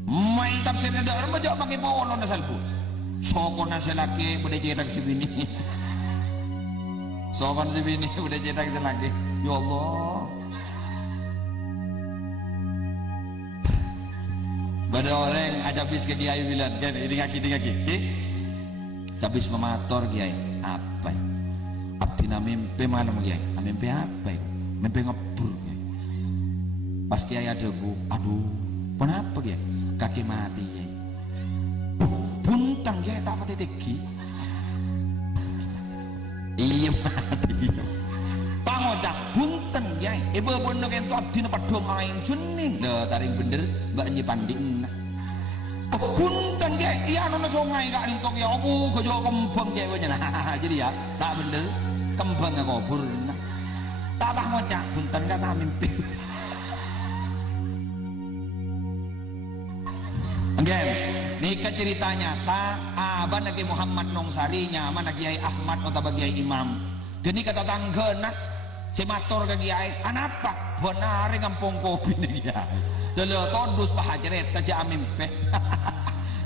Mai tafsirin ada orang baca pakai bawon nasalku. Sokon nasi laki udah jedak si bini. Sokon si bini udah jedak si laki. Ya Allah. Pada orang ajak bis ke kiai bilang kan ini kaki. Habis memator kiai apa? Abdi na mimpi mana kiai? Mimpi apa? Mimpi ngebur. Pas kiai ada bu, aduh, kenapa kiai? Kaki mati kiai. Buntang kiai tak pati teki. Iya mati. Pangocak bunten kiai. Ibu bener kan tu abdi nampak dua main jening. Dah taring bener, mbak nyi panding. Bunten kiai. Iya nona songai kak nintong ya. Abu kejo kembang kiai wajah. Jadi ya tak bener kembangnya kubur. Tak pangocak bunten kata mimpi. Nikah ceritanya tak aban Nabi Muhammad nong sarinya mana Kiai Ahmad atau Kiai Imam. Gini kata tangga nak si matur ke Kiai. Anapa? Benar ngampung kopi nih Kiai. Jelo tondus pahajret taja mimpi.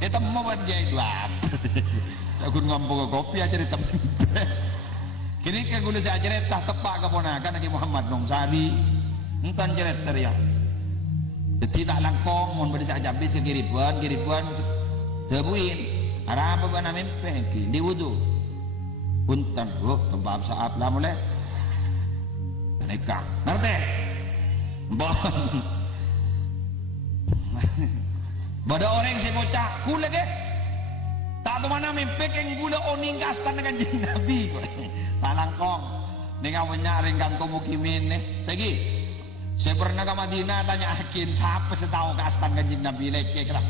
Itu mau buat Kiai dua. Aku ngampung kopi aja di tempat. Kini kan gula si ajret tak tepak keponakan Nabi Muhammad nong sari. Entan jeret teriak. Jadi tak langkong, mohon beri saja habis ke kiribuan, tebuin. Ada apa bana mimpi? Di wudu. Punten, tempat saat lah mulai. Nikah, ngerti? Bon. Bada orang si bocah, gula ke? Tak tahu mana mimpi keng gula oning kastan dengan jin Nabi. Tak langkong. Dengan banyak ringkan mukimin nih. Lagi. Saya pernah ke Madinah tanya akin siapa setahu kastan kanjeng Nabi leke lah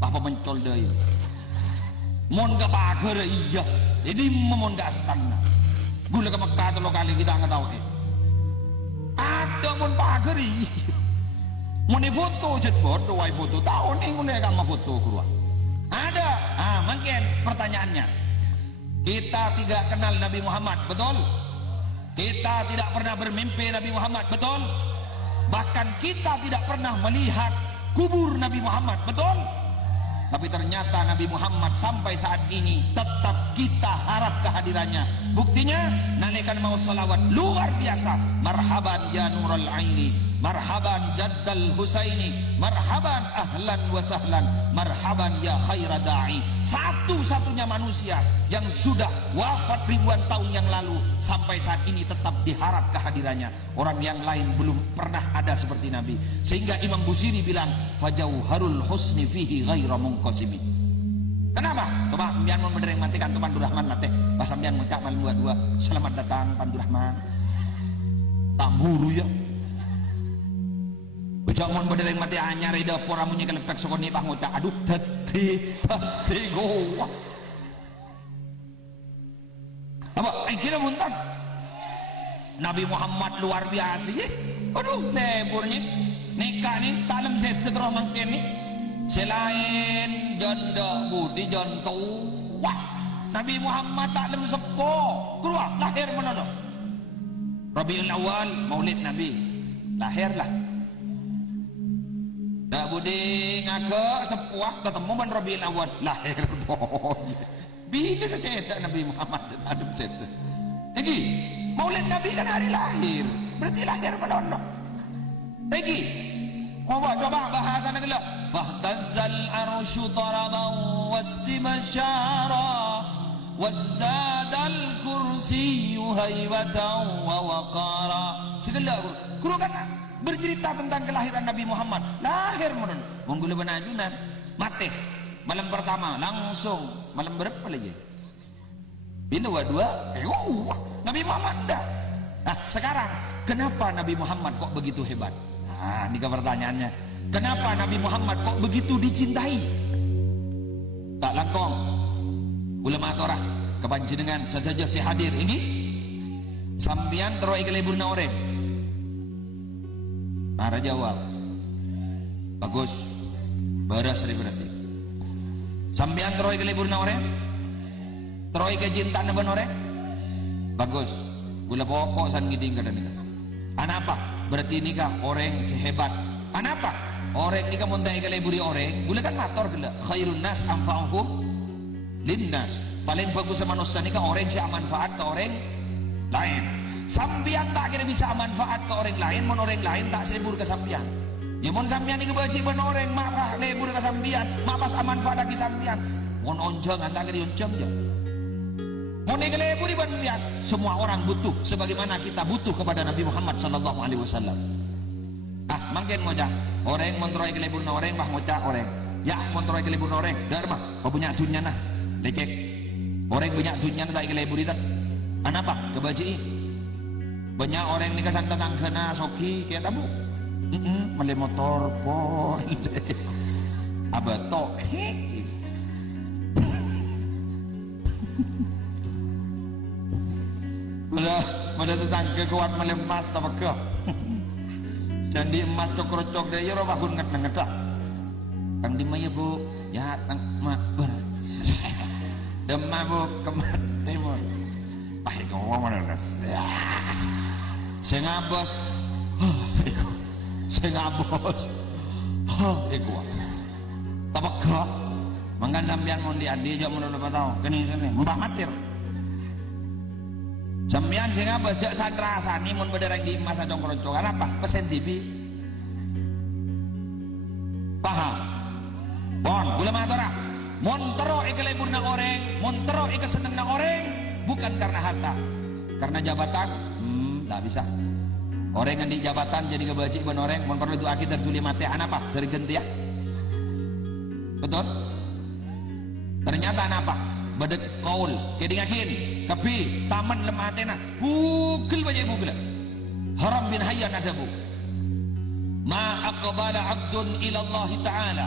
apa mencol deh mon ke pagar iya jadi mon kastan gula ke Mekah tuh kali kita nggak tahu ada mon pagar iya mon di foto jet bodoh wai foto tahu nih mulai kamu foto keluar ada mungkin pertanyaannya kita tidak kenal Nabi Muhammad betul kita tidak pernah bermimpi Nabi Muhammad betul Bahkan kita tidak pernah melihat kubur Nabi Muhammad, betul? Tapi ternyata Nabi Muhammad sampai saat ini tetap kita harap kehadirannya. Buktinya nalikan mau salawat luar biasa. Marhaban ya nurul aini, marhaban jaddal husaini, marhaban ahlan wa sahlan, marhaban ya khaira da'i. Satu-satunya manusia yang sudah wafat ribuan tahun yang lalu sampai saat ini tetap diharap kehadirannya. Orang yang lain belum pernah ada seperti Nabi. Sehingga Imam Busiri bilang fajauharul husni fihi ghaira munqasimi. Kenapa? Coba sampean mun bener matikan tu Pandu Rahman mate. Pas sampean ngucap malam dua-dua, selamat datang Pandu Rahman. Tak buru ya. Bejak mun bener mati anyar ida pora munyi keletak sokoni pah ngucap. Aduh dadi goa. Apa? Kira muntan. Nabi Muhammad luar biasa ya. Aduh leburnya. Nikah ni talem set roh mangken ni. Selain janda budi jantu. Wah, Nabi Muhammad taklem sepo. Keluar lahir mana tu? Rabiul Awal Maulid Nabi. Lahirlah. Dak budi ngake sepuah ketemu ban Rabiul Awal lahir boy. Bila saya Nabi Muhammad adem set. Lagi Maulid Nabi kan hari lahir. Berarti lahir mana? Lagi coba bahasa negara. Fahtazzal arsyu taraban wastimashara wasdadal kursiyyu haibatan wa waqara. Segala guru kan bercerita tentang kelahiran Nabi Muhammad. Lahir mana? Menggula benajunan mati malam pertama langsung malam berapa lagi? Bila dua Nabi Muhammad dah. Nah sekarang kenapa Nabi Muhammad kok begitu hebat? Nah, ini pertanyaannya. Kenapa Nabi Muhammad kok begitu dicintai? Tak langkong. Ulama Torah kepanjenengan saja si hadir ini. Sampian teroi ke leburna orang. Marah jawab. Bagus. Beras berarti. Sampian teroi ke leburna orang. Teroi ke cinta neban orang. Bagus. Gula pokok san giding kadang-kadang. Anapa? Berarti ini kah orang sehebat. Anapa? Orang ini kan muntai ke leburi orang. Gula kan mator gila. Khairun nas anfa'uhum linnas. Paling bagus sama manusia ini kan orang yang manfaat ke orang lain. Sampian tak kira bisa manfaat ke orang lain. Mon orang lain tak selebur ke sampian. Ya mon sampian ini kebajikan orang. Mak lebur ke sampian. Mak pas manfaat lagi sampian. Mon onjang tak kira onjang je. Mon ini lebur di sampian. Semua orang butuh. Sebagaimana kita butuh kepada Nabi Muhammad SAW. Mungkin moja orang montroi ke lebur orang mah moca orang. Ya montroi ke lebur orang. Dar mah punya dunia nah. Lecek. Orang punya dunia tak ke lebur itu. Anapa? Kebaji. Banyak orang ni kesan tentang kena soki kayak tabu. Mele motor pol. Abato. Pada tetangga kuat melemas tabakah. Dan di emas cok-cok dia roh bangun nget-ngedah. Kang di maya bu, ya tang mak ber. Demam bu kemat timur. Ngomong mana nas? Saya ngabos. Saya ngabos. Tabakah. Mangkan sampean mau diadi aja mau dapat tahu. Kini sini, mbak matir. Sampean sing ngabas jak satrasani mun bederek di emas congkron-congkron apa? Pesen TV. Paham? Bon, ulama tora. Mun tero ike lebur nang oreng, mun tero ike seneng nang oreng, bukan karena harta. Karena jabatan, tak bisa. Orang yang di jabatan jadi kebaci ban orang, mun perlu doa kita tuli mate apa? Dari genti ya. Betul? Ternyata apa? Badek kaul, kedingakin, tapi taman lemah tena, bugel banyak bugel. Haram bin hayyan adabu. Ma aqbala abdun ila Allah Ta'ala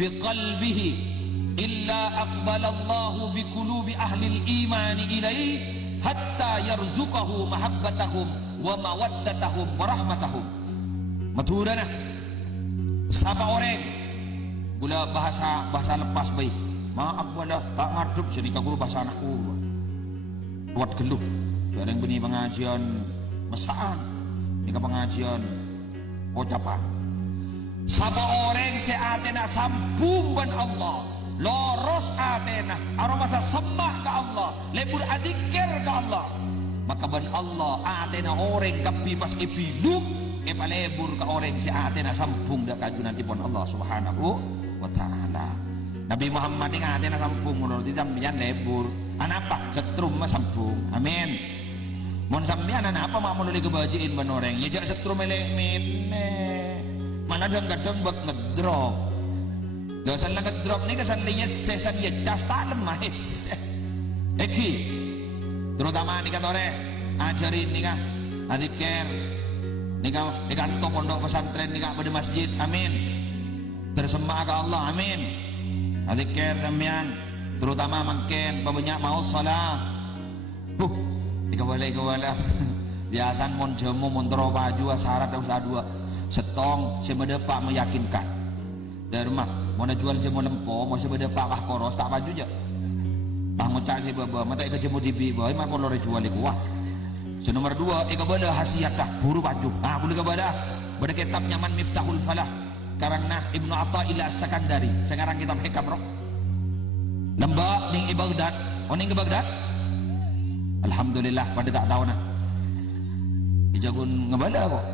biqalbihi illa aqbala Allah biqulubi ahli al-iman ilaihi hatta yarzuqahu mahabbatahum wa mawaddatahum wa rahmatahum. Maturana. Sapa orang gula bahasa lepas baik. Maaf wala tak ngadep jadi guru bahasa anakku. Buat geluh. Ada yang beni pengajian mesaan. Ini pengajian ucapan sapa orang si atena sambung ban Allah loros atena aromasa sembah ke Allah lebur adikir ke Allah maka ban Allah atena orang kapi pas epiluk palebur ke orang si atena sambung dak kajunan tipon Allah subhanahu wa ta'ala. Nabi Muhammad ini atena sambung menurut sampeyan lebur anapa setrum mas sambung amin mon sampeyan apa mak menuli kebajiin ban orang ya jak setrum elek mene mana kadang-kadang bak ngedrop dosan lang ngedrop ni kesanlinya sesan ya das talem mahis eki terutama ni katore ajarin ni kah adikir ni kantor pondok pesantren ni kah pada masjid amin tersembah ke Allah amin adikir demian terutama makin banyak mau salah dikawala biasan mon jemu mon tero baju syarat usaha dua setong sebedepak meyakinkan dari rumah mau jual jemu lempo mau sebedepak kah koros tak baju je bangun cak si baba mata ika jemu tibi boy mak kolor jual iku wah nomor 2 ika bada hasiat dah buru baju boleh kepada bada kitab nyaman Miftahul Falah karena Ibnu Athaillah As-Sakandari sekarang kitab hikam roh lembak ning Baghdad ning ke Baghdad alhamdulillah pada tak tahu nah ijagun ngebada kok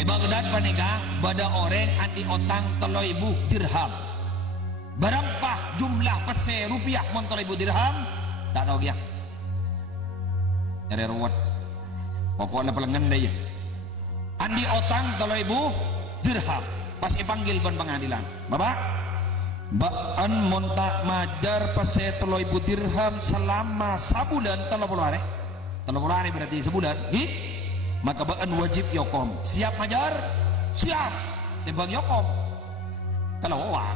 Baghdad panika bada orang anti otang 3.000 dirham berapa jumlah pese rupiah mon 3.000 dirham tak tahu dia nyari ruwet pokoknya pelengan deh andi otang 3.000 dirham pas dipanggil ban pengadilan bapak baan montak majar pese 3.000 dirham selama sebulan 30 hari berarti sebulan maka baan wajib yokom siap majar siap timbang yokom kalau wah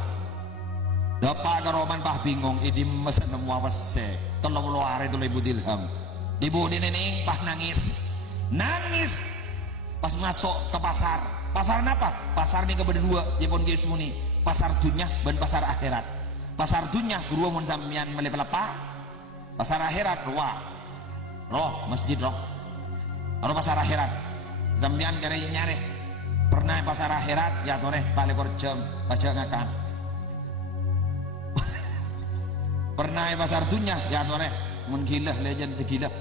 dapat karoman pah bingung ini mesen semua pese 30 hari 3.000 dirham ibu di nenek pah nangis pas masuk ke pasar apa pasar ni kepada dua jepon gesuni pasar dunia dan pasar akhirat pasar dunia guru mun sampeyan melepelepa pasar akhirat roh masjid roh pasar akhirat sampeyan kare nyare pernah pasar akhirat ya tore pak lekor jam baca ngakan pernah pasar dunia ya tore mun gila legend gila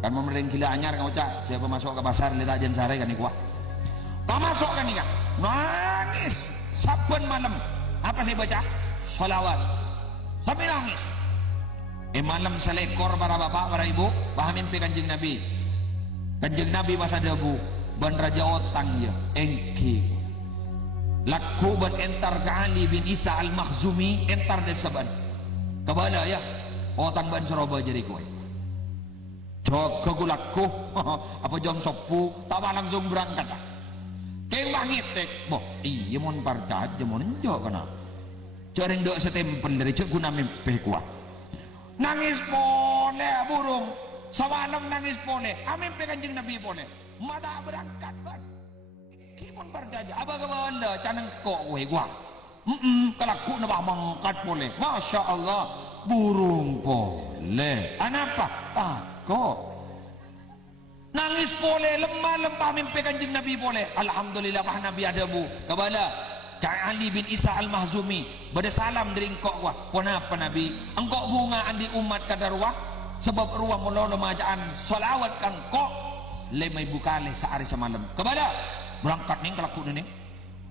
kan memereng gila anyar kau cak siapa masuk ke pasar lihat ajen sare kan iku masuk kan ikan nangis saben malam apa saya baca sholawat sampai nangis malam selekor para bapak para ibu paham mimpi kanjeng Nabi masa debu ban raja otang ya engki laku ban entar ke Ali bin Isa al-Makhzumi entar desaban kabala ya otang ban Surabaya jadi kowe jaga gulaku apa jam 10 tak langsung berangkat kembang ngitek boh iya mon parcat mon enjok kana jarang dok setempel dari cek guna mimpi kuat nangis pole burung sawalam nangis pole mimpi kanjeng Nabi pole mata berangkat ban kimon parcaja apa kebala caneng kok kowe gua kelaku napa mangkat pole masya Allah burung pole anapa kok nangis pole lemah mimpi kanjeng Nabi pole alhamdulillah pah Nabi ada bu kabala ka Ali bin Isa al-Makhzumi bada salam dari engkau wah kenapa Nabi engkau bunga andi umat kadarwah sebab ruang mulolo majaan salawat kang kok lemai bukale sehari semalam kabala berangkat ning kelaku ning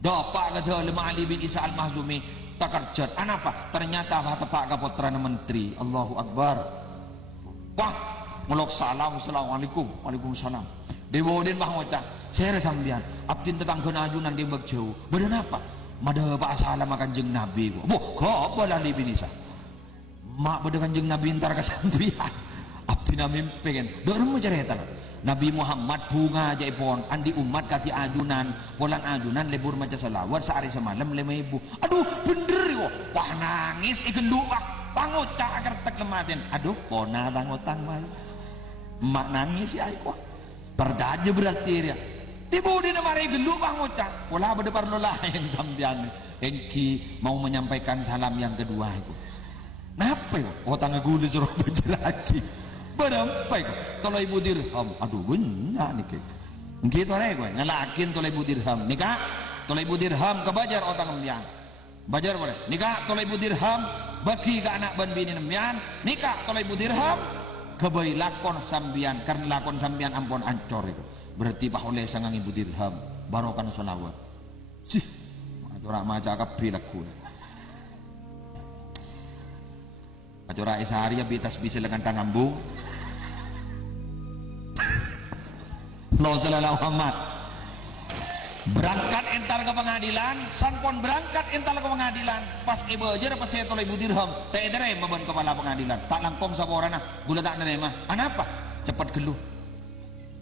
dapat kata lemah Ali bin Isa al-Makhzumi takarjat anapa ternyata tepak ka putra menteri Allahu Akbar wah mulok salam assalamualaikum waalaikumsalam dewodin bah ngota saya sambian abdin tetangga ajunan di bag jauh badan apa mada pak salam kanjeng Nabi boh kok apa Ali bin Isa mak bada kanjeng Nabi entar ke sambian abdin mimpi kan dorong cerita Nabi Muhammad bunga jaipon andi umat kati ajunan polan ajunan lebur maca selawat sehari semalam 5.000 aduh bener kok wah nangis ikan doa pangocak kertek kematin aduh pona pangotang mal mak nangis ya kok perdaja berarti dia ibu di namari gelu pangocak pola berdepar lain sambian engki mau menyampaikan salam yang kedua itu kenapa ya otang gulu suruh baca lagi berapa itu kalau ibu dirham aduh benar nih Gitu re gue ngelakin 3.000 dirham nikah 3.000 dirham kebajar otang nembian bajar boleh nikah 3.000 dirham bagi ke anak ban bini nembian nikah 3.000 dirham kebai lakon sambian karena lakon sambian ampun ancor itu berarti oleh 9.000 dirham barokan solawat sih acora maca kabeh lagu acora isahari bitas bisa dengan kangambung Allahumma shalli ala Muhammad. Berangkat entar ke pengadilan, sampun berangkat entar ke pengadilan, pas ibu aja pas saya 3.000 dirham, tak terima ban kepala pengadilan, tak langkong saborana, gula tak nerima. Anapa? Cepat geluh.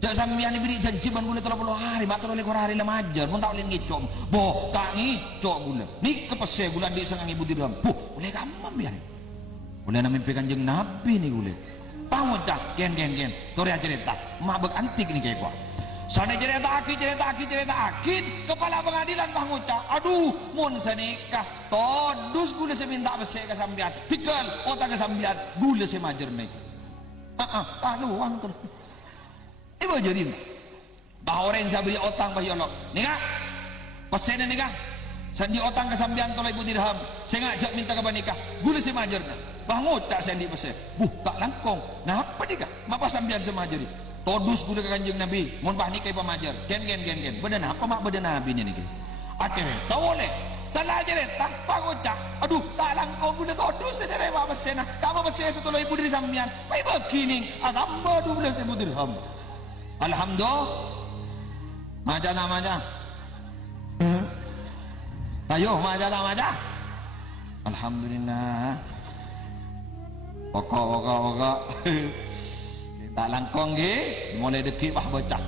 Jak sambian diberi janji ban gula 30 hari, mak 30 hari lamajar, mun tak boleh ngicom. Boh, tak ngicok gula. Nik ke pas saya gula di 9.000 dirham. Boh, boleh gampang biar. Boleh namimpi kanjeng Nabi nih gula. Pamocak, gen. Tori cerita, mabek antik nih kayak gua. Sana cerita akin kepala pengadilan Bang Ucap aduh mun senikah todus gula saya minta besek ke sambian pikal otak ke sambian gula saya majer nih luang tuh ibu jadiin bah orang saya beri otang bah yolok nikah pesennya nikah sandi otang ke sambian 3.000 dirham saya ngajak minta ke nikah gula saya majer nih Bang Ucap sandi pesen tak langkong nah apa nikah mapa sambian saya majeri todus gula ke kanjeng Nabi mun bah nikah pamajar gen badan apa mak badan Nabi nih nih akhirnya tahu oleh salah aja deh tanpa ngocak aduh tak langkau gula todus saja deh pak pesena kamu pesena 1.000 dari sambian baik begini agamba 12.000 dirham alhamdulillah maja ayo maja alhamdulillah pokok tak langkong ge mulai deki bah bocah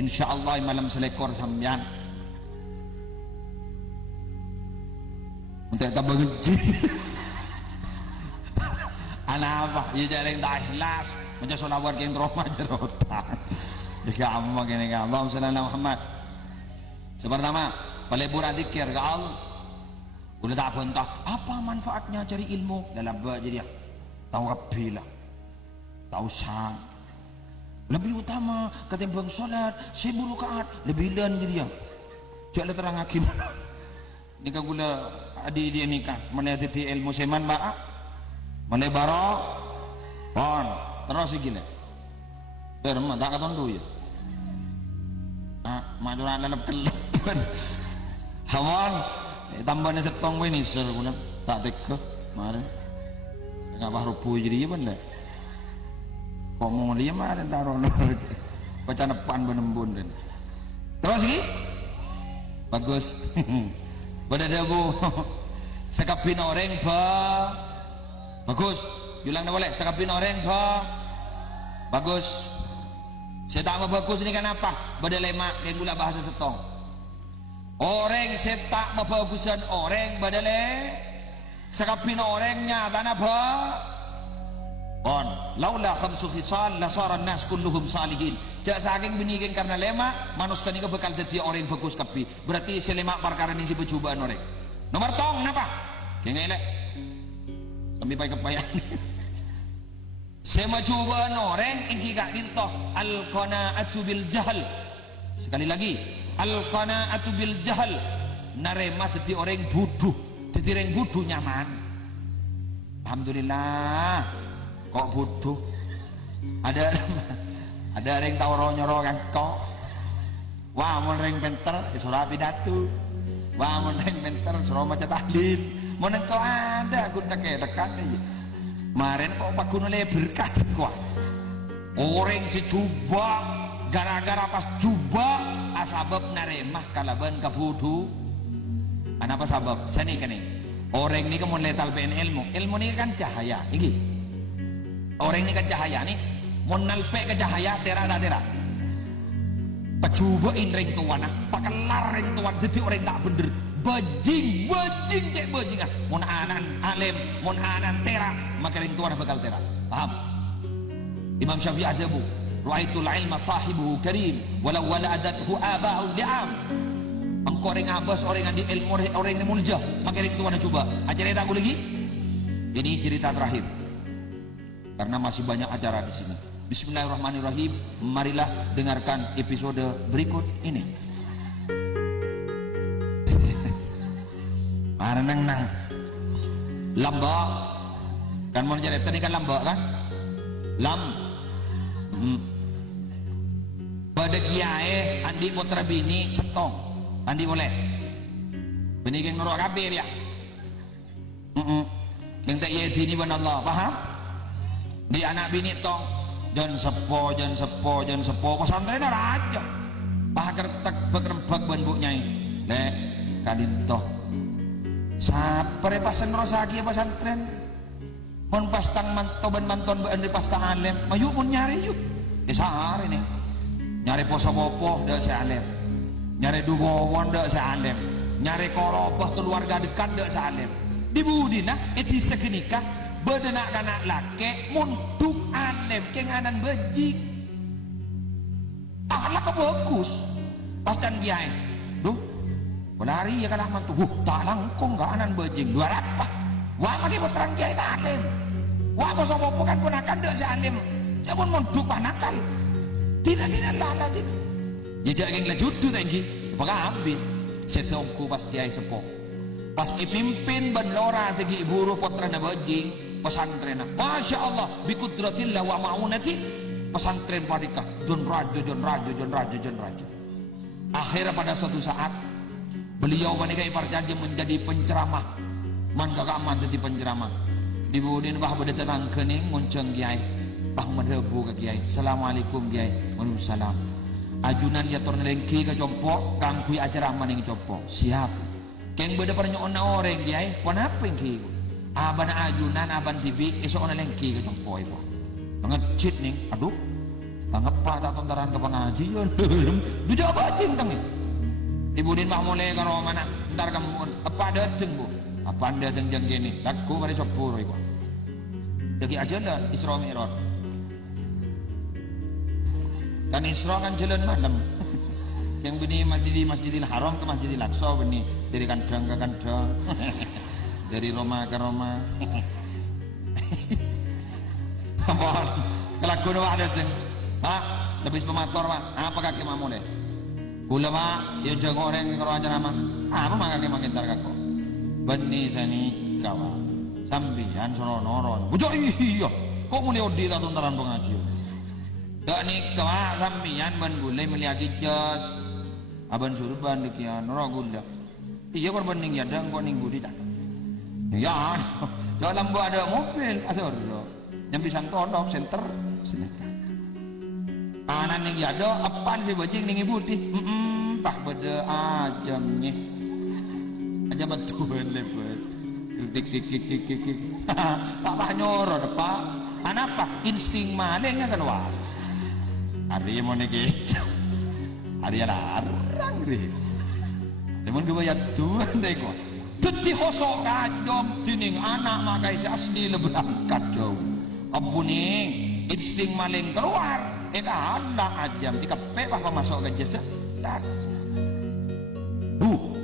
insyaallah malam selekor sambian untuk tambah gaji anak apa ya jarang tak ikhlas macam solawat ke roma jerotan jika amma gini ka Allahumma shalli ala Muhammad sepertama palebur dzikir ke Allah udah tak bantah apa manfaatnya cari ilmu dalam jadi tahu kabilah tak usah lebih utama ketimbang sholat 1000 rakaat lebih lan dia jangan terang hakim nikah gula adik dia nikah mana titi ilmu seman baak mana barok pon terus gila terima tak kata dulu ya majuran dalam kelepan hawan tambahnya setong ini guna tak teka kemarin nggak baru puji jadi ya benda kok mau lima dan taruh baca depan benembun dan terus lagi bagus pada dagu sekapin orang bagus julang dah boleh sekapin orang bagus saya tak mau bagus ini kan apa pada lemak yang gula bahasa setong orang saya tak mau bagusan orang pada le sekapin orangnya tanah apa on laula khamsu khisal lasara nas kulluhum salihin jak saking benikin karena lemak manusia ni bekal dadi orang bagus kapi berarti selemak perkara ni si percobaan orang nomor tong napa kengelek kami pai kepayang sema cobaan orang iki gak dintoh al qanaatu bil jahl sekali lagi al qanaatu bil jahl narema dadi orang bodoh dadi orang bodoh nyaman alhamdulillah kok bodoh ada yang tahu nyoro kan kok wah mun ring pinter surah pidato wah mun ring pinter surah maca tahlil mun engkau ada aku tekan aja kemarin kok pak kuno berkah kok orang si coba gara-gara pas coba asabab naremah kalaban kabudu apa sabab sini kan orang ini kemun letal ben ilmu ini kan cahaya ini orang ini kan cahaya nih mau nalpe ke cahaya tera pecobain ring tuan pakelar ring tuan jadi orang tak bener bajing cek bajing mau anan alim mau anan tera maka ring tuan bakal tera paham Imam Syafi'i ada bu ru'aitul ilma sahibuhu karim walau waladathu aba'u li'am engkau orang abas orang yang di ilmu orang yang mulja maka ring tuan coba acara aku lagi ini cerita terakhir karena masih banyak acara di sini Bismillahirrahmanirrahim. Marilah dengarkan episode berikut ini. Mana nang lambak kan mau jadi tadi kan lambak kan pada kiai andi putra bini setong andi boleh bini keng nurut kabir ya yang tak yeti ni ban Allah paham di anak bini tong jangan sepo pesantren raja pah kertek bekrembak ban bu nyai lek kadintoh sapere pasen rosagi pesantren mon pastang mantoban manton be andi pastang alem mayu mun nyari yuk sehari nih nyari poso-popo dak saya alem nyari dugowon dak saya alem nyari korobah keluarga dekat dak saya alem di budina eti sekenikah bedenak anak laki muntuk alem kenganan bejik ahlak bagus pastan kiai duh berlari ya kalah mantu tak langkong gak anan bejik dua apa wah maki puteran kiai tak alem wah poso-popo kan punakan dak saya alem ya pun muntuk panakan tidak lagi jejak yang lanjut tu tadi apakah ambil setongku pas kiai sepo pas pimpin benlora segi buru putra na bajing pesantren masya Allah bikudratillah wa ma'unati pesantren padika jon rajo akhirnya pada suatu saat beliau menikah iparjanji menjadi penceramah man kakak aman jadi penceramah dibudin bah beda tenang kening muncung kiai bah merebu ke kiai assalamualaikum kiai waalaikumsalam ajunan ya torna lengki ke jompo kangkui acara maning jompo siap keng beda pernyoon na orang kiai kenapa yang ki aban ajunan aban TV esok na lengki ke jompo ibu ngecit nih aduh tanggap pak tak tontaran ke pengajian du jawab anjing tangi dibudin bah mulai ke rumah mana ntar kamu apa dateng bu apa anda dateng gini aku mari sepuro ibu jadi aja lah Isra Mi'raj kan Isra kan jalan malam yang bini Masjidil Haram ke Masjidil Aqsa bini dari kandang ke kandang dari Roma ke Roma kelaku doa ada tuh pak habis pemator pak apa kaki mamu deh gula pak ya jago orang kalau aja nama apa makan dia makin tarkako beni sani kawa sambian sono noron bujok iya kok mulai odi tak tuntaran pengajian gak nikah sambian ban gulai melihat jas aban surban dekian nora gula iya korban ning yadang kok ning budi tak ya dalam gua ada mobil asal yang bisa todong center anak ning yado apaan sih bajing ning budi tak beda ajamnya aja betul lebat dik tak nyoro pak anak apa insting malingnya keluar hari mau nih hari larang deh namun gue ya tuan deh gue tuti hosok kajom tining anak makai si asli leberangkat jauh abuning insting maling keluar anak ajam dikepek apa masuk ke jasa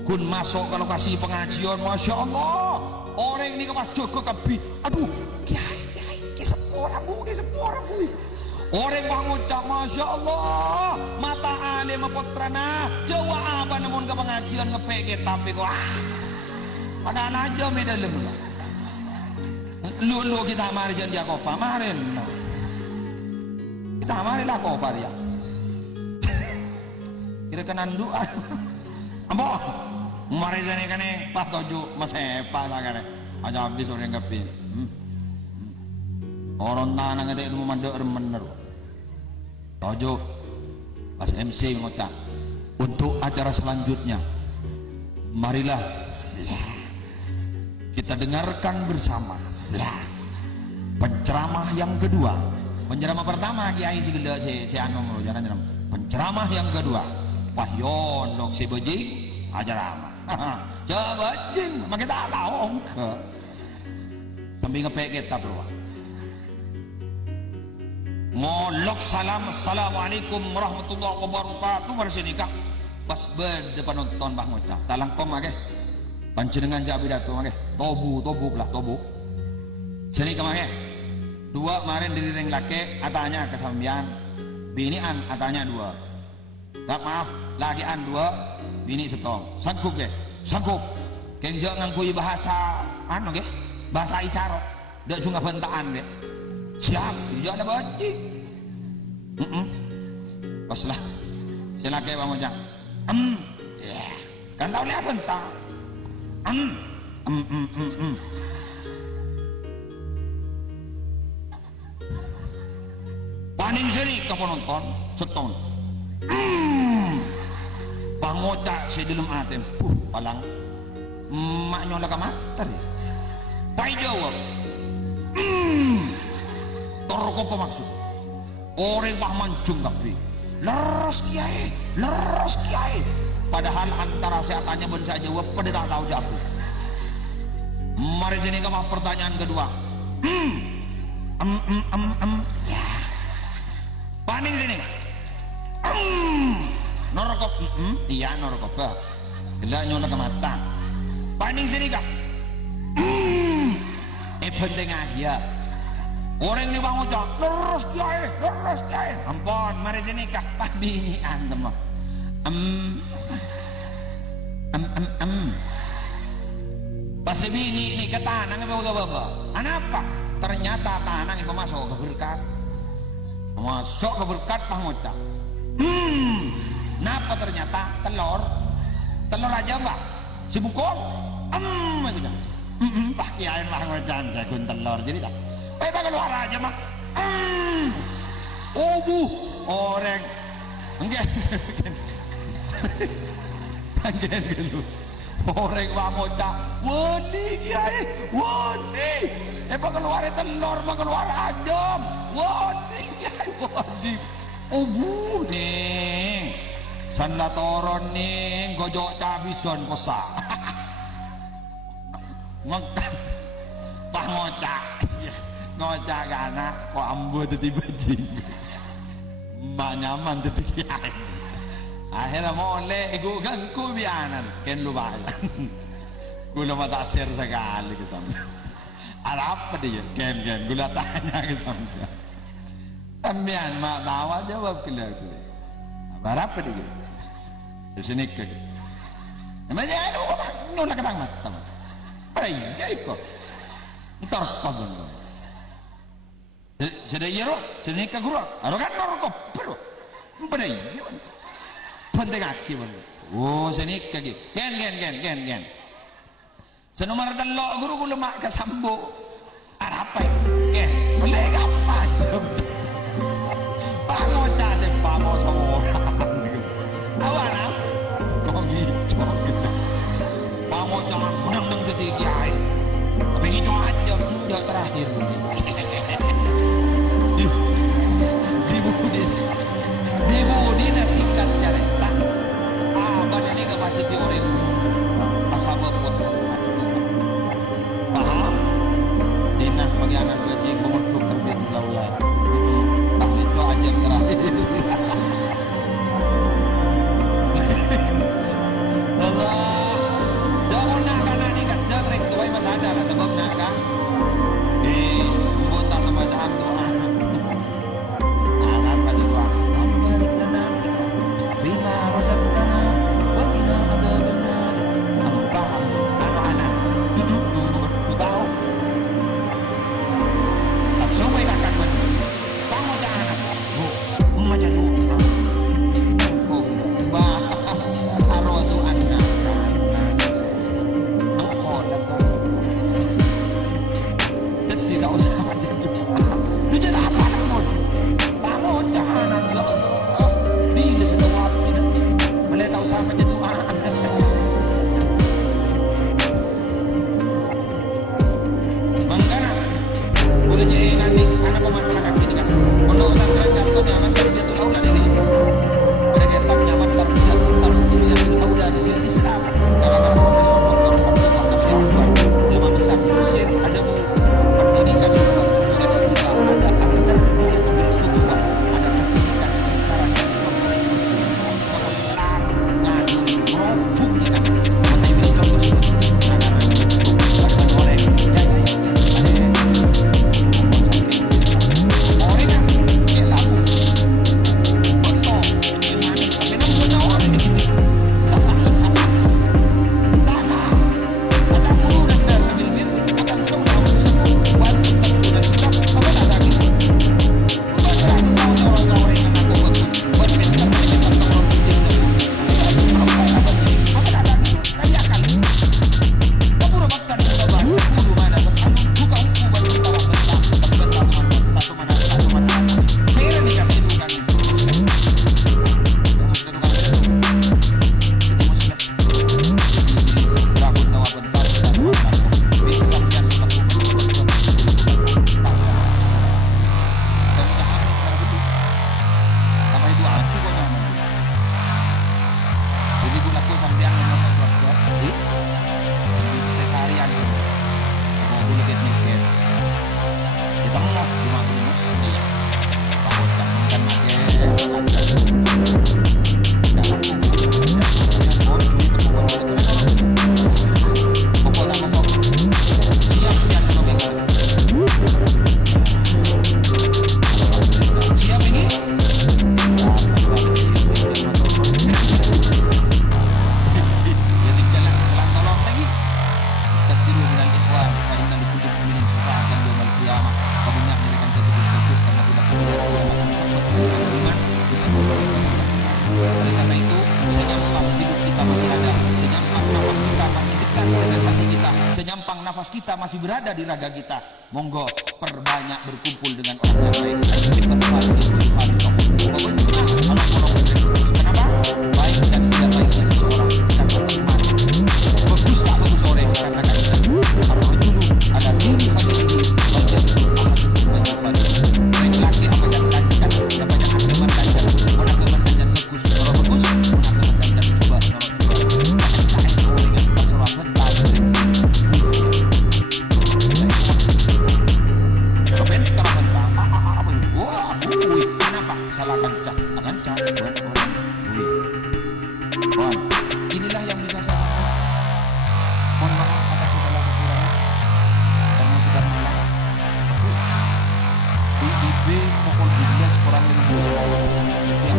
kun masuk ke lokasi pengajian masya Allah orang ini kemas jogo kebi aduh kiai seporang bu orang bangucap masya Allah mata alim putrana jawa apa namun ke pengajian ngepeke tapi kok padahal aja medalem lu kita mari janji aku pamarin kita mari lah kau ya kira kenan doa ambo mari jane kane pas toju masepa sakane aja habis orang kepi orang tanah ngedek itu memandang remener tojo pas MC ngotak untuk acara selanjutnya marilah kita dengarkan bersama penceramah yang kedua penceramah pertama kiai si gila si anom lo jangan jangan penceramah yang kedua pahyon dok si bejing ajar ama coba jing makin tak tahu ke sambil ngepek kita bro ngolok salam assalamualaikum warahmatullahi wabarakatuh bersenikah pas berdepan nonton bah ngocah talangkom ake panjenengan jak pidato ake tobu lah tobu sini kemake Dua kemarin diriring laki, atanya kesambian. Binian atanya dua. Gak maaf, lagian dua, bini setong. Sanggup ke? Sanggup. Kenjo ngangkui bahasa anu ke? Bahasa isyarat. Dak cuma bentaan ke? Siap, dia ada baci. Pas lah. Silake Bang Ojang. Ya. Kan tahu lihat bentar. Paning sini ke penonton setahun. Pangocak saya dalam atem. Palang. Mak nyola ke mata dia. Pai jawab. Torko pemaksud. Orang bah mancung tapi. Leres kiai. Padahal antara saya tanya dan saya jawab pada tak tahu jawab. Mari sini ke pertanyaan kedua. Ya. Paning sini. Norokop. Iya norokop. Gila nyola ke mata. Paning sini kak. Penting aja. Orang ni Bang Ojang, leres kiai. Ampun, mari sini kak. Padi antem. Pas bini ni kata tanang apa? Apa? Ternyata tanang itu masuk ke berkat. Masuk ke berkat Bang Ojang. Napa ternyata telur aja mbak? Si bukol. Pak kiai Bang Ojang jagun telur jadi tak. Baik keluar aja mah. Orang. Enggak. Panggil dulu. Orang Bang Ojang. Wadi kiai. Wadi. Keluar telur mah keluar ajam. Wadi kiai. Wadi. Ning. Sanda toron ning gojok cabison kosa. Makan. Bang Ojang. Ngocak anak kok ambo tadi bajing mbak nyaman tadi kiai akhirnya mulai gue ganggu bianan ken lu bayar gue lama taksir sekali ke sana ada apa dia ken gue tanya ke sana tambian mak tawa jawab kila apa dia di sini ke namanya aduh nolak ketang mata apa iya kok ntar pagong sedaya yero senika guru aro kan norko pero padai penting aki bang senika gi gen senomor telok guru kula mak kasambo apa gen boleh apa pangoca se pamo sama awana kok gitu pangoca menang tadi kiai tapi itu aja udah terakhir Di nasikan cerita badan ini kepada teori asabab buat paham dinah bagi anak gaji mengutuk terbit laulah tapi itu aja yang terakhir Allah jangan nak karena ini kan jarang tuai mas ada lah sebabnya kan buat tambahan doa Nafas kita masih berada di raga kita. Monggo perbanyak berkumpul dengan orang yang baik. Kita selalu kenapa? Baik dan tidak baiknya seseorang dan teman. Bagus tak bagus orang karena kata kalau dulu ada diri pada diri bagian baik laki apa yang kancan apa yang agama kancan orang agama kancan bagus orang bagus orang agama kancan coba orang yang pasal mental salah kancah, inilah yang bisa saya sampaikan. Mohon maaf atas segala kekurangan karena sudah malam. IIB pukul 12 kurang 15 yang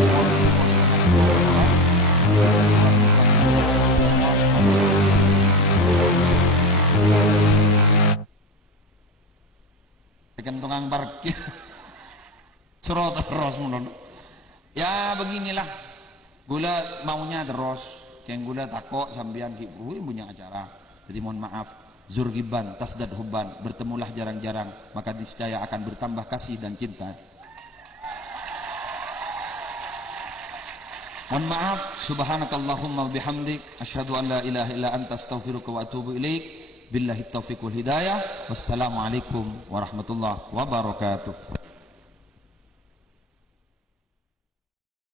dengan tukang parkir cerot terus menurut. Ya beginilah gula maunya terus yang gula takok sambian kipu punya acara. Jadi mohon maaf zurgiban tasdad huban, bertemulah jarang-jarang maka niscaya akan bertambah kasih dan cinta. Mohon maaf, subhanakallahumma bihamdik asyhadu an la ilaha illa anta astaghfiruka wa atubu ilaik. Billahi taufiq wal hidayah. Wassalamualaikum warahmatullahi wabarakatuh.